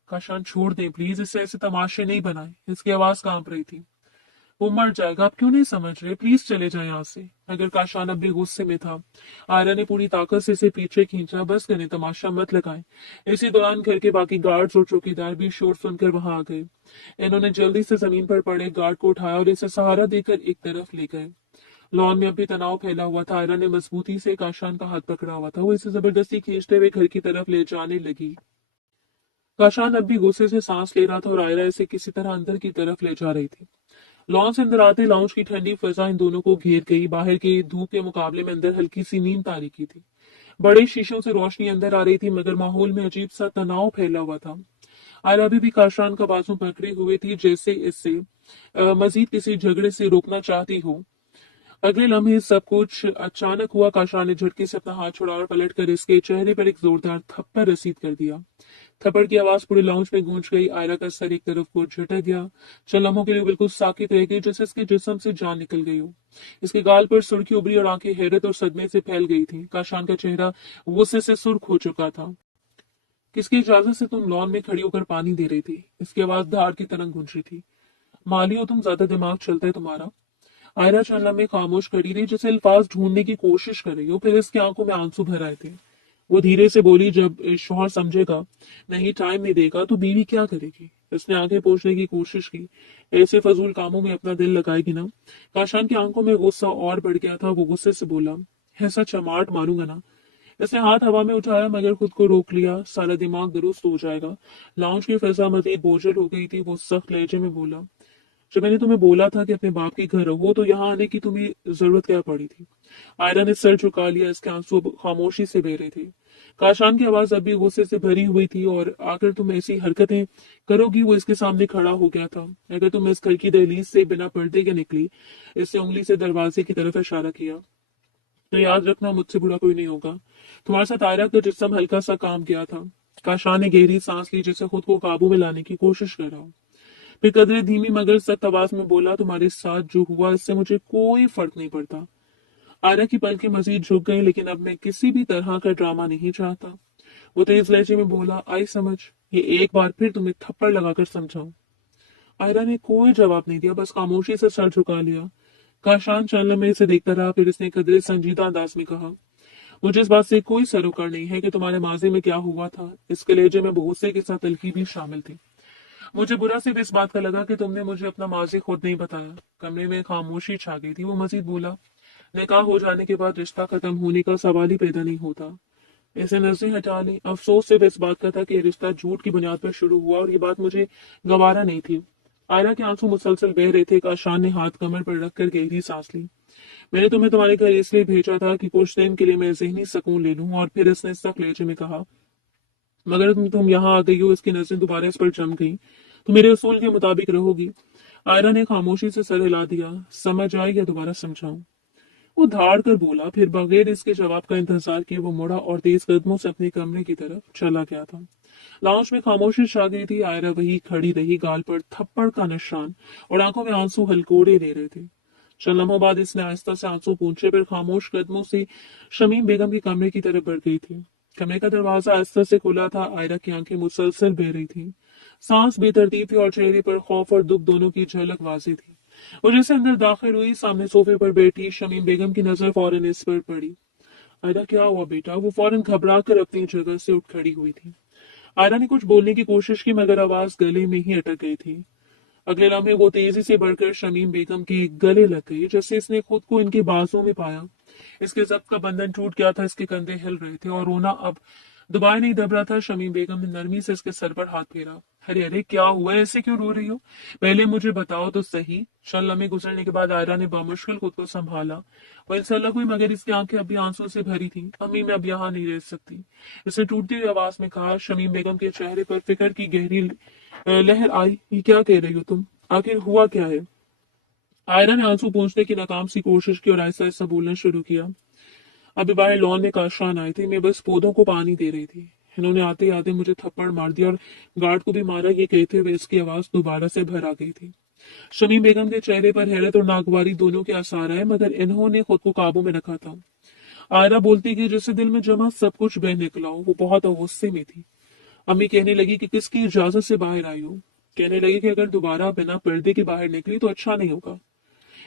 काशान, छोड़ दे प्लीज, इसे ऐसे तमाशे नहीं बनाए। इसकी आवाज कांप रही थी। वो मर जाएगा, आप क्यों नहीं समझ रहे? प्लीज चले जाएं यहाँ से। मगर काशान अब भी गुस्से में था। आयरा ने पूरी ताकत से इसे पीछे खींचा। बस करें, तमाशा मत लगाएं। इसी दौरान घर के बाकी गार्ड्स और चौकीदार भी शोर सुनकर वहां आ गए। इन्होंने जल्दी से जमीन पर पड़े गार्ड को उठाया और इसे सहारा देकर एक तरफ ले गए। लॉन में अभी तनाव फैला हुआ था। आयरा ने मजबूती से काशान का हाथ पकड़ा हुआ था। वो इसे जबरदस्ती खींचते हुए घर की तरफ ले जाने लगी। काशान अब भी गुस्से से सांस ले रहा था और आयरा इसे किसी तरह अंदर की तरफ ले जा रही थी। लॉन से अंदर आते लाउंज की ठंडी फजा इन दोनों को घेर गई। बाहर की धूप के मुकाबले में अंदर हल्की सी नींद तारीकी थी। बड़े शीशों से रोशनी अंदर आ रही थी, मगर माहौल में अजीब सा तनाव फैला हुआ था। आयरा अभी भी काशान का बाजू पकड़ी हुई थी, जैसे इससे मजीद किसी झगड़े से रोकना चाहती हो। अगले लम्हे सब कुछ अचानक हुआ। काशान ने झटके से अपना हाथ छोड़ा और पलटकर इसके चेहरे पर एक जोरदार थप्पड़ रसीद कर दिया। थप्पड़ की आवाज पूरे लाउंज में गूंज गई। आयरा का सर एक तरफ को झटक गया। चंद लम्हों के लिए बिल्कुल साकित रह गई, जैसे इसके जिस्म से जान निकल गई हो। इसके गाल पर सुर्खी उभरी और आंखें हैरत और सदमे से फैल गई थी। काशान का चेहरा गुस्से से सुर्ख हो चुका था। किसकी इजाजत से तुम लॉन में खड़ी होकर पानी दे रही थी? इसकी आवाज धार की तरह गूंज रही थी। माली हो तुम, ज्यादा दिमाग चलता है तुम्हारा। आयरा चंद लम्हे खामोश खड़ी रही, जैसे अल्फाज ढूंढने की कोशिश कर रही हो। फिर इसकी आंखों में आंसू भर आए थे। वो धीरे से बोली, जब शौहर समझेगा नहीं, टाइम नहीं देगा, तो बीवी क्या करेगी? इसने आंखें पोंछने की कोशिश की। ऐसे फजूल कामों में अपना दिल लगाएगी ना? काशान की आंखों में गुस्सा और बढ़ गया था। वो गुस्से से बोला, ऐसा चमाट मारूंगा ना। इसने हाथ हवा में उठाया, मगर खुद को रोक लिया। सारा दिमाग दुरुस्त हो जाएगा। लाउंज की फिजा मजीद बोझल हो गई थी। वो सख्त लहजे में बोला, जब मैंने तुम्हें बोला था कि अपने बाप के घर रहो, तो यहाँ आने की तुम्हें जरूरत क्या पड़ी थी? आयरा ने सर झुका लिया। इसके आंसू अब खामोशी से बह रहे थे। काशान की आवाज अभी गुस्से से भरी हुई थी। और आकर तुम ऐसी हरकतें करोगी? वो इसके सामने खड़ा हो गया था। अगर तुम इस घर की दहलीज से बिना पर्दे के निकली, इससे उंगली से दरवाजे की तरफ इशारा किया, तो याद रखना, मुझसे बुरा कोई नहीं होगा। तुम्हारे साथ आयरा का जिस्म हल्का सा काम किया था। काशान ने गहरी सांस ली, जैसे खुद को काबू में लाने की कोशिश कर रहा हो। फिर कदरे धीमी मगर सख्त आवाज में बोला, तुम्हारे साथ जो हुआ इससे मुझे कोई फर्क नहीं पड़ता। आयरा की पलकें मजीद झुक गई, लेकिन अब मैं किसी भी तरह का ड्रामा नहीं चाहता। वो तेज लहजे में बोला, आई समझ, ये एक बार फिर तुम्हें थप्पड़ लगाकर समझाऊं। आयरा ने कोई जवाब नहीं दिया, बस खामोशी से सर झुका लिया। काशान चंद लम्हे से देखता रहा। फिर इसने कदरे संजीदा अंदाज में कहा, मुझे इस बात से कोई सरोकार नहीं है कि तुम्हारे माजी में क्या हुआ था। इसके लहजे में गुस्से के साथ तलखी भी शामिल थी। मुझे बुरा सिर्फ इस बात का लगा कि तुमने मुझे अपना माजी खुद नहीं बताया। कमरे में खामोशी छा गई थी। वो मजीद बोला, निकाह हो जाने के बाद रिश्ता खत्म होने का सवाल ही पैदा नहीं होता। ऐसे नजरें हटा ली। अफसोस सिर्फ इस बात का था कि यह रिश्ता झूठ की बुनियाद पर शुरू हुआ और ये बात मुझे गवारा नहीं थी। आयरा के आंसू मुसलसल बह रहे थे। काशान ने हाथ कमर पर रखकर गहरी सांस ली। मैंने तुम्हें तुम्हारे घर इसलिए भेजा था कि कुछ दिन के लिए मैं जहनी सुकून ले लूं। और फिर इसने सख्त लहजे में कहा, मगर तुम यहाँ आ गई हो, इसकी नजरें दोबारा इस पर जम गई, तो मेरे उसूल के मुताबिक रहोगी। आयरा ने खामोशी से सर हिला दिया। समझ आई या दोबारा समझाऊं? वो धाड़ कर बोला। फिर बगैर इसके जवाब का इंतजार किए वो मुड़ा और तेज कदमों से अपने कमरे की तरफ चला गया था। लाउंज में खामोशी छा गई थी। आयरा वही खड़ी रही, गाल पर थप्पड़ का निशान और आंखों में आंसू हलकोड़े ले रहे थे। चंद लम्हों बाद इसने आहिस्ता से आंसू पूंछे, फिर खामोश कदमों से शमीम बेगम के कमरे की तरफ बढ़ गई थी। कमरे का दरवाजा आहिस्ता से खुला था। आयरा की आंखें मुसलसल बह रही थी। सांस बेतरतीब थी और चेहरे पर खौफ और दुख दोनों की झलक वाज़ेह थी। वो जैसे अंदर दाखिल हुई, सामने सोफे पर बैठी शमीम बेगम की नजर फौरन इस पर पड़ी। आयरा, क्या हुआ बेटा? वो फौरन घबरा कर अपनी जगह से उठ खड़ी हुई थी। आयरा ने कुछ बोलने की कोशिश की, मगर आवाज गले में ही अटक गई थी। अगले लम्हे वो तेजी से बढ़कर शमीम बेगम के गले लग गई, जैसे इसने खुद को इनके बाजों में पाया। इसके जब्त का बंधन टूट गया था। इसके कंधे हिल रहे थे और रोना अब दोबारा नहीं दब रहा था। शमीम बेगम ने नरमी से इसके सर पर हाथ फेरा। अरे अरे, क्या हुआ? ऐसे क्यों रो रही हो? पहले मुझे बताओ तो सही। चंद लम्हे गुजरने के बाद आयरा ने बामुश्किल खुद को संभाला। वह इंसल्ला हुई, मगर इसकी आंखें अभी आंसू से भरी थी। अम्मी, मैं अब यहाँ नहीं रह सकती, इसने टूटती हुई आवाज में कहा। शमीम बेगम के चेहरे पर फिक्र की गहरी लहर आई। ये क्या कह रही हो तुम? आखिर हुआ क्या है? आयरा ने आंसू पोंछने की नाकाम सी कोशिश की और ऐसा ऐसा बोलना शुरू किया। अभी बाहर लॉन में काशान आए थे। मैं बस पौधों को पानी दे रही थी। इन्होंने आते आते मुझे थप्पड़ मार दिया और गार्ड को भी मारा। ये कहते हुए इसकी आवाज दोबारा से भर आ गई थी। शमीम बेगम के चेहरे पर हैरत और नागवारी दोनों के आसार आए, मगर इन्होंने खुद को काबू में रखा था। आयरा बोलती कि जैसे दिल में जमा सब कुछ बह निकला हो। वो बहुत गुस्से में थी। अम्मी कहने लगी कि किसकी इजाजत से बाहर आई हो। कहने लगी कि अगर दोबारा बिना पर्दे के बाहर निकली तो अच्छा नहीं होगा।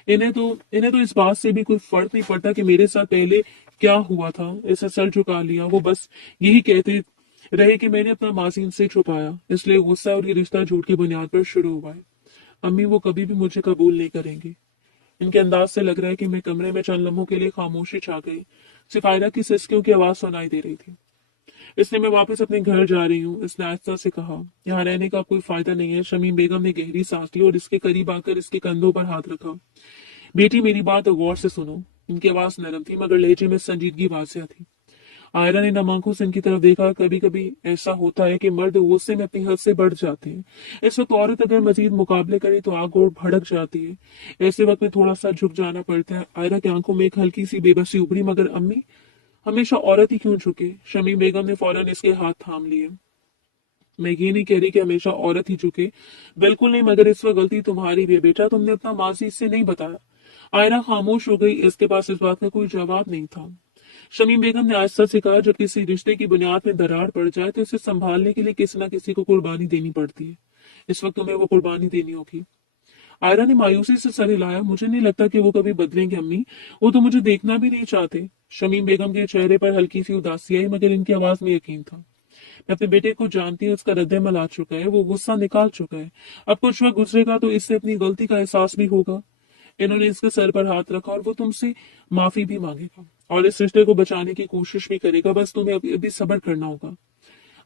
इन्हें तो इस बात से भी कोई फर्क नहीं पड़ता कि मेरे साथ पहले क्या हुआ था। इसे सर झुका लिया। वो बस यही कहते रहे कि मैंने अपना माजी इनसे छुपाया, इसलिए गुस्सा और ये रिश्ता झूठ की बुनियाद पर शुरू हुआ है। अम्मी, वो कभी भी मुझे कबूल नहीं करेंगे। इनके अंदाज से लग रहा है कि मैं कमरे में चंद लम्हों के लिए खामोशी छा गई। सिर्फ आयरा की सिसकियों की आवाज सुनाई दे रही थी। इसलिए मैं वापस अपने घर जा रही हूँ, इसने आहिस्ता से कहा। यहाँ रहने का कोई फायदा नहीं है। शमीम बेगम ने गहरी सांस ली और इसके करीब आकर इसके कंधों पर हाथ रखा। बेटी, मेरी बात गौर से सुनो। इनकी आवाज नरम थी, मगर लहजे में संजीदगी वाज़ेह थी। आयरा ने नम आंखों से इनकी तरफ देखा। कभी कभी ऐसा होता है कि मर्द गुस्से में अपनी हद से बढ़ जाते हैं। इस वक्त औरत अगर मजीद मुकाबले करे तो आग और भड़क जाती है। ऐसे वक्त में थोड़ा सा झुक जाना पड़ता है। आयरा की आंखों में एक हल्की सी बेबसी उभरी, मगर अम्मी, हमेशा औरत ही क्यों झुके? शमीम बेगम ने फौरन इसके हाथ थाम लिए। मैं ये नहीं कह रही कि हमेशा औरत ही झुके, बिल्कुल नहीं, मगर इस वक्त गलती तुम्हारी भी है बेटा, तुमने अपना माजी इससे नहीं बताया। आयरा खामोश हो गई, इसके पास इस बात का कोई जवाब नहीं था। शमीम बेगम ने आहिस्ता से कहा, जब किसी रिश्ते की बुनियाद में दरार पड़ जाए तो इसे संभालने के लिए किसी न किसी को कुर्बानी देनी पड़ती है। इस वक्त तुम्हें वो कुर्बानी देनी होगी। आयरा ने मायूसी से सर हिलाया। मुझे नहीं लगता कि वो कभी बदलेंगे अम्मी, वो तो मुझे देखना भी नहीं चाहते। शमीम बेगम के चेहरे पर हल्की सी उदासी आई, मगर इनकी आवाज में यकीन था। मैं अपने बेटे को जानती हूँ, उसका रद्दमल आ चुका है, वो गुस्सा निकाल चुका है। अब कुछ वक्त गुजरेगा तो इससे अपनी गलती का एहसास भी होगा। इन्होंने इसके सर पर हाथ रखा, और वो तुमसे माफी भी मांगेगा और इस रिश्ते को बचाने की कोशिश भी करेगा। बस तुम्हें अभी अभी सब्र करना होगा।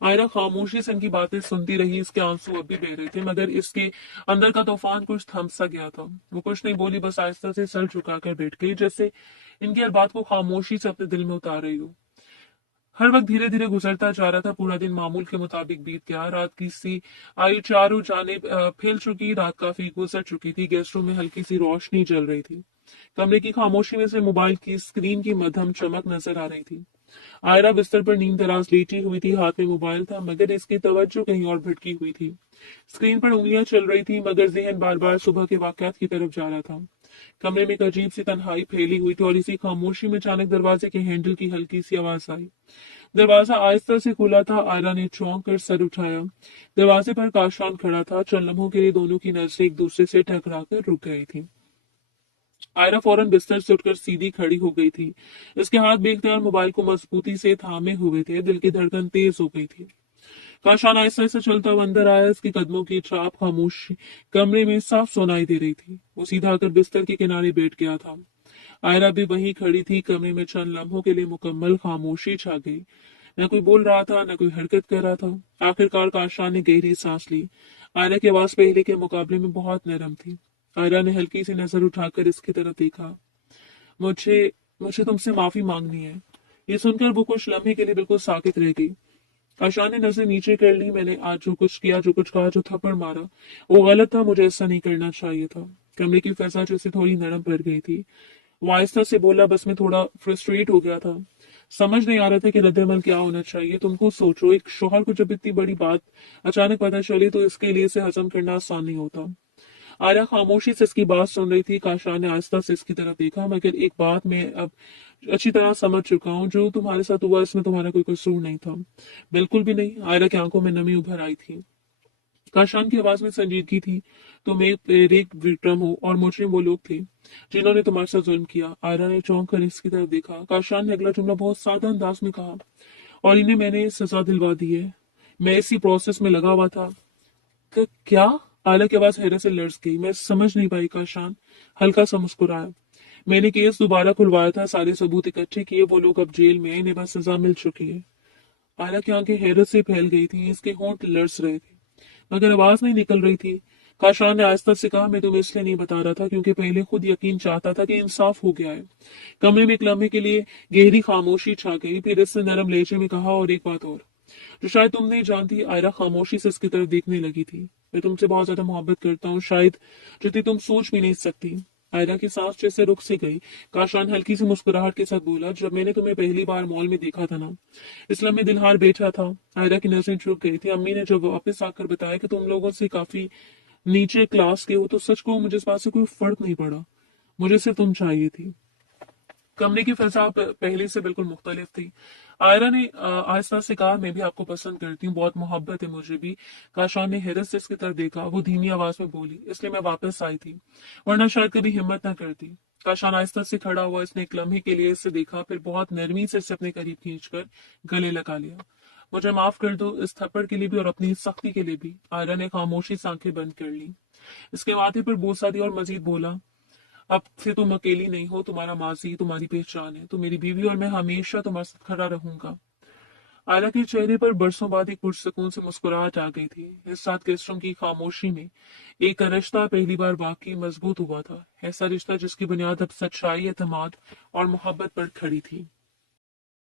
आयरा खामोशी से इनकी बातें सुनती रही। इसके आंसू अब भी बह रहे थे, मगर इसके अंदर का तूफान कुछ थम सा गया था। वो कुछ नहीं बोली, बस आहिस्ता से सर झुकाकर बैठ गई, जैसे इनकी हर बात को खामोशी से अपने दिल में उतार रही हो। हर वक्त धीरे धीरे गुजरता जा रहा था। पूरा दिन मामूल के मुताबिक बीत गया। रात की सी आई चारों जानिब फैल चुकी। रात काफी गुजर चुकी थी। गेस्ट रूम में हल्की सी रोशनी जल रही थी। कमरे की खामोशी में से मोबाइल की स्क्रीन की मध्यम चमक नजर आ रही थी। आयरा बिस्तर पर नींद दराज लेटी हुई थी। हाथ में मोबाइल था, मगर इसकी तवज्जो कहीं और भटकी हुई थी। स्क्रीन पर उंगलियां चल रही थी, मगर जहन बार बार सुबह के वाकयात की तरफ जा रहा था। कमरे में एक अजीब सी तन्हाई फैली हुई थी, और इसी खामोशी में अचानक दरवाजे के हैंडल की हल्की सी आवाज आई। दरवाजा आहिस्ता से खुला था। आयरा ने चौंक कर सर उठाया। दरवाजे पर काशान खड़ा था। चंद लम्हों के लिए दोनों की नजरें एक दूसरे से टकरा कर रुक गई थी। आयरा फौरन बिस्तर से उठकर सीधी खड़ी हो गई थी। इसके हाथ बेख्तियार मोबाइल को मजबूती से थामे हुए थे। दिल की धड़कन तेज हो गई थी। काशान आहिस्ता से चलता हुआ अंदर आया। इसके कदमों की छाप खामोश कमरे में साफ सुनाई दे रही थी। वो सीधा आकर बिस्तर के किनारे बैठ गया था। आयरा भी वहीं खड़ी थी। कमरे में चंद लम्हों के लिए मुकम्मल खामोशी छा गई। न कोई बोल रहा था, न कोई हरकत कर रहा था। आखिरकार काशान ने गहरी सांस ली। आयरा की आवाज पहले के मुकाबले में बहुत नरम थी। आयरा ने हल्की सी नजर उठाकर इसकी तरफ देखा। मुझे मुझे तुमसे माफी मांगनी है। ये सुनकर वो कुछ लम्हे के लिए बिल्कुल साकित रह गई। आशा ने नजर नीचे कर ली। मैंने आज जो कुछ किया, जो कुछ कहा, जो थप्पड़ मारा, वो गलत था। मुझे ऐसा नहीं करना चाहिए था। कमरे की फैसा जैसे थोड़ी नरम पड़ गई थी। वो आहिस्ता से बोला, बस मैं थोड़ा फ्रस्ट्रेट हो गया था। समझ नहीं आ रहा था कि रद्दमल क्या होना चाहिए। तुमको सोचो, एक शौहर को जब इतनी बड़ी बात अचानक पता चले तो इसके लिए इसे हजम करना आसान नहीं होता। आर्या खामोशी से इसकी बात सुन रही थी। काशा ने आहिस्ता से इसकी तरफ देखा। मगर एक बात मैं अब अच्छी तरह समझ चुका हूँ, जो तुम्हारे साथ हुआ इसमें तुम्हारा कोई कसूर नहीं था। बिल्कुल भी नहीं। आयरा की आंखों में नमी उभर आई थी। काशान की आवाज में संजीदगी थी। तुम एक प्रेरित विक्रम हो, और मुझे वो लोग थे जिन्होंने तुम्हारे साथ जुल्म किया। आयरा ने चौंक कर इसकी तरफ देखा। काशान ने अगला जुमला बहुत सादा अंदाज में कहा, और इन्हें मैंने सजा दिलवा दी है। मैं इसी प्रोसेस में लगा हुआ था। क्या? आयरा की आवाज हैरत से लर्ज गई। मैं समझ नहीं पाई। काशान हल्का सा मुस्कुराया। मैंने केस दोबारा खुलवाया था, सारे सबूत इकट्ठे किए। वो लोग अब जेल में हैं, इन्हें बस सजा मिल चुकी है। आयरा की आंखें हैरत से फैल गई थी। इसके होंठ लर्ज रहे थे, मगर आवाज नहीं निकल रही थी। काशान ने आहिस्ता से कहा, मैं तुम्हें इसलिए नहीं बता रहा था क्योंकि पहले खुद यकीन चाहता था कि इंसाफ हो गया है। कमरे में एक लम्हे के लिए गहरी खामोशी छा गई। फिर इससे नरम लहजे में कहा, और एक बात और जो शायद तुम नहीं जानती। आयरा खामोशी से इसकी तरफ देखने लगी थी। मैं तुमसे बहुत ज्यादा मोहब्बत करता हूँ, शायद जितनी तुम सोच भी नहीं सकती। आयरा की सांस जैसे रुक सी गई। काशान हल्की सी मुस्कुराहट के साथ बोला, जब मैंने तुम्हें पहली बार मॉल में देखा था ना, इस लम्हे दिलहार बैठा था। आयरा की नजरें झुक गई थी। अम्मी ने जब वापस आकर बताया कि तुम लोगों से काफी नीचे क्लास के हो, तो सच को मुझे इस बात से कोई फर्क नहीं पड़ा। मुझे सिर्फ तुम चाहिए थी। कमरे की फिजा पहले से बिल्कुल मुख्तलिफ थी। आयरा ने आहिस्ता से कहा, मैं भी आपको पसंद करती हूँ, बहुत मोहब्बत है मुझे भी। काशान ने हैरत से इसकी तरफ देखा। वो धीमी आवाज में बोली, इसलिए मैं वापस आई थी, वरना शायद कभी हिम्मत ना करती। काशान आहिस्ता से खड़ा हुआ। इसने एक लम्हे के लिए इसे देखा, फिर बहुत नरमी से इसे अपने करीब खींचकर गले लगा लिया। मुझे माफ कर दो, इस थप्पड़ के लिए भी और अपनी सख्ती के लिए भी। आयरा ने खामोशी से आंखें बंद कर ली। इसके माथे पर बोसा दी और मजीद बोला, अब से तुम अकेली नहीं हो, तुम्हारा माजी तुम्हारी पहचान है। तुम मेरी बीवी और मैं हमेशा तुम्हारे साथ खड़ा रहूंगा। आयरा के चेहरे पर बरसों बाद एक पुरसकून से मुस्कुराहट आ गई थी। इस साथ गेस्टों की खामोशी में एक रिश्ता पहली बार वाकई मजबूत हुआ था। ऐसा रिश्ता जिसकी बुनियाद अब सच्चाई, एतमाद और मोहब्बत पर खड़ी थी।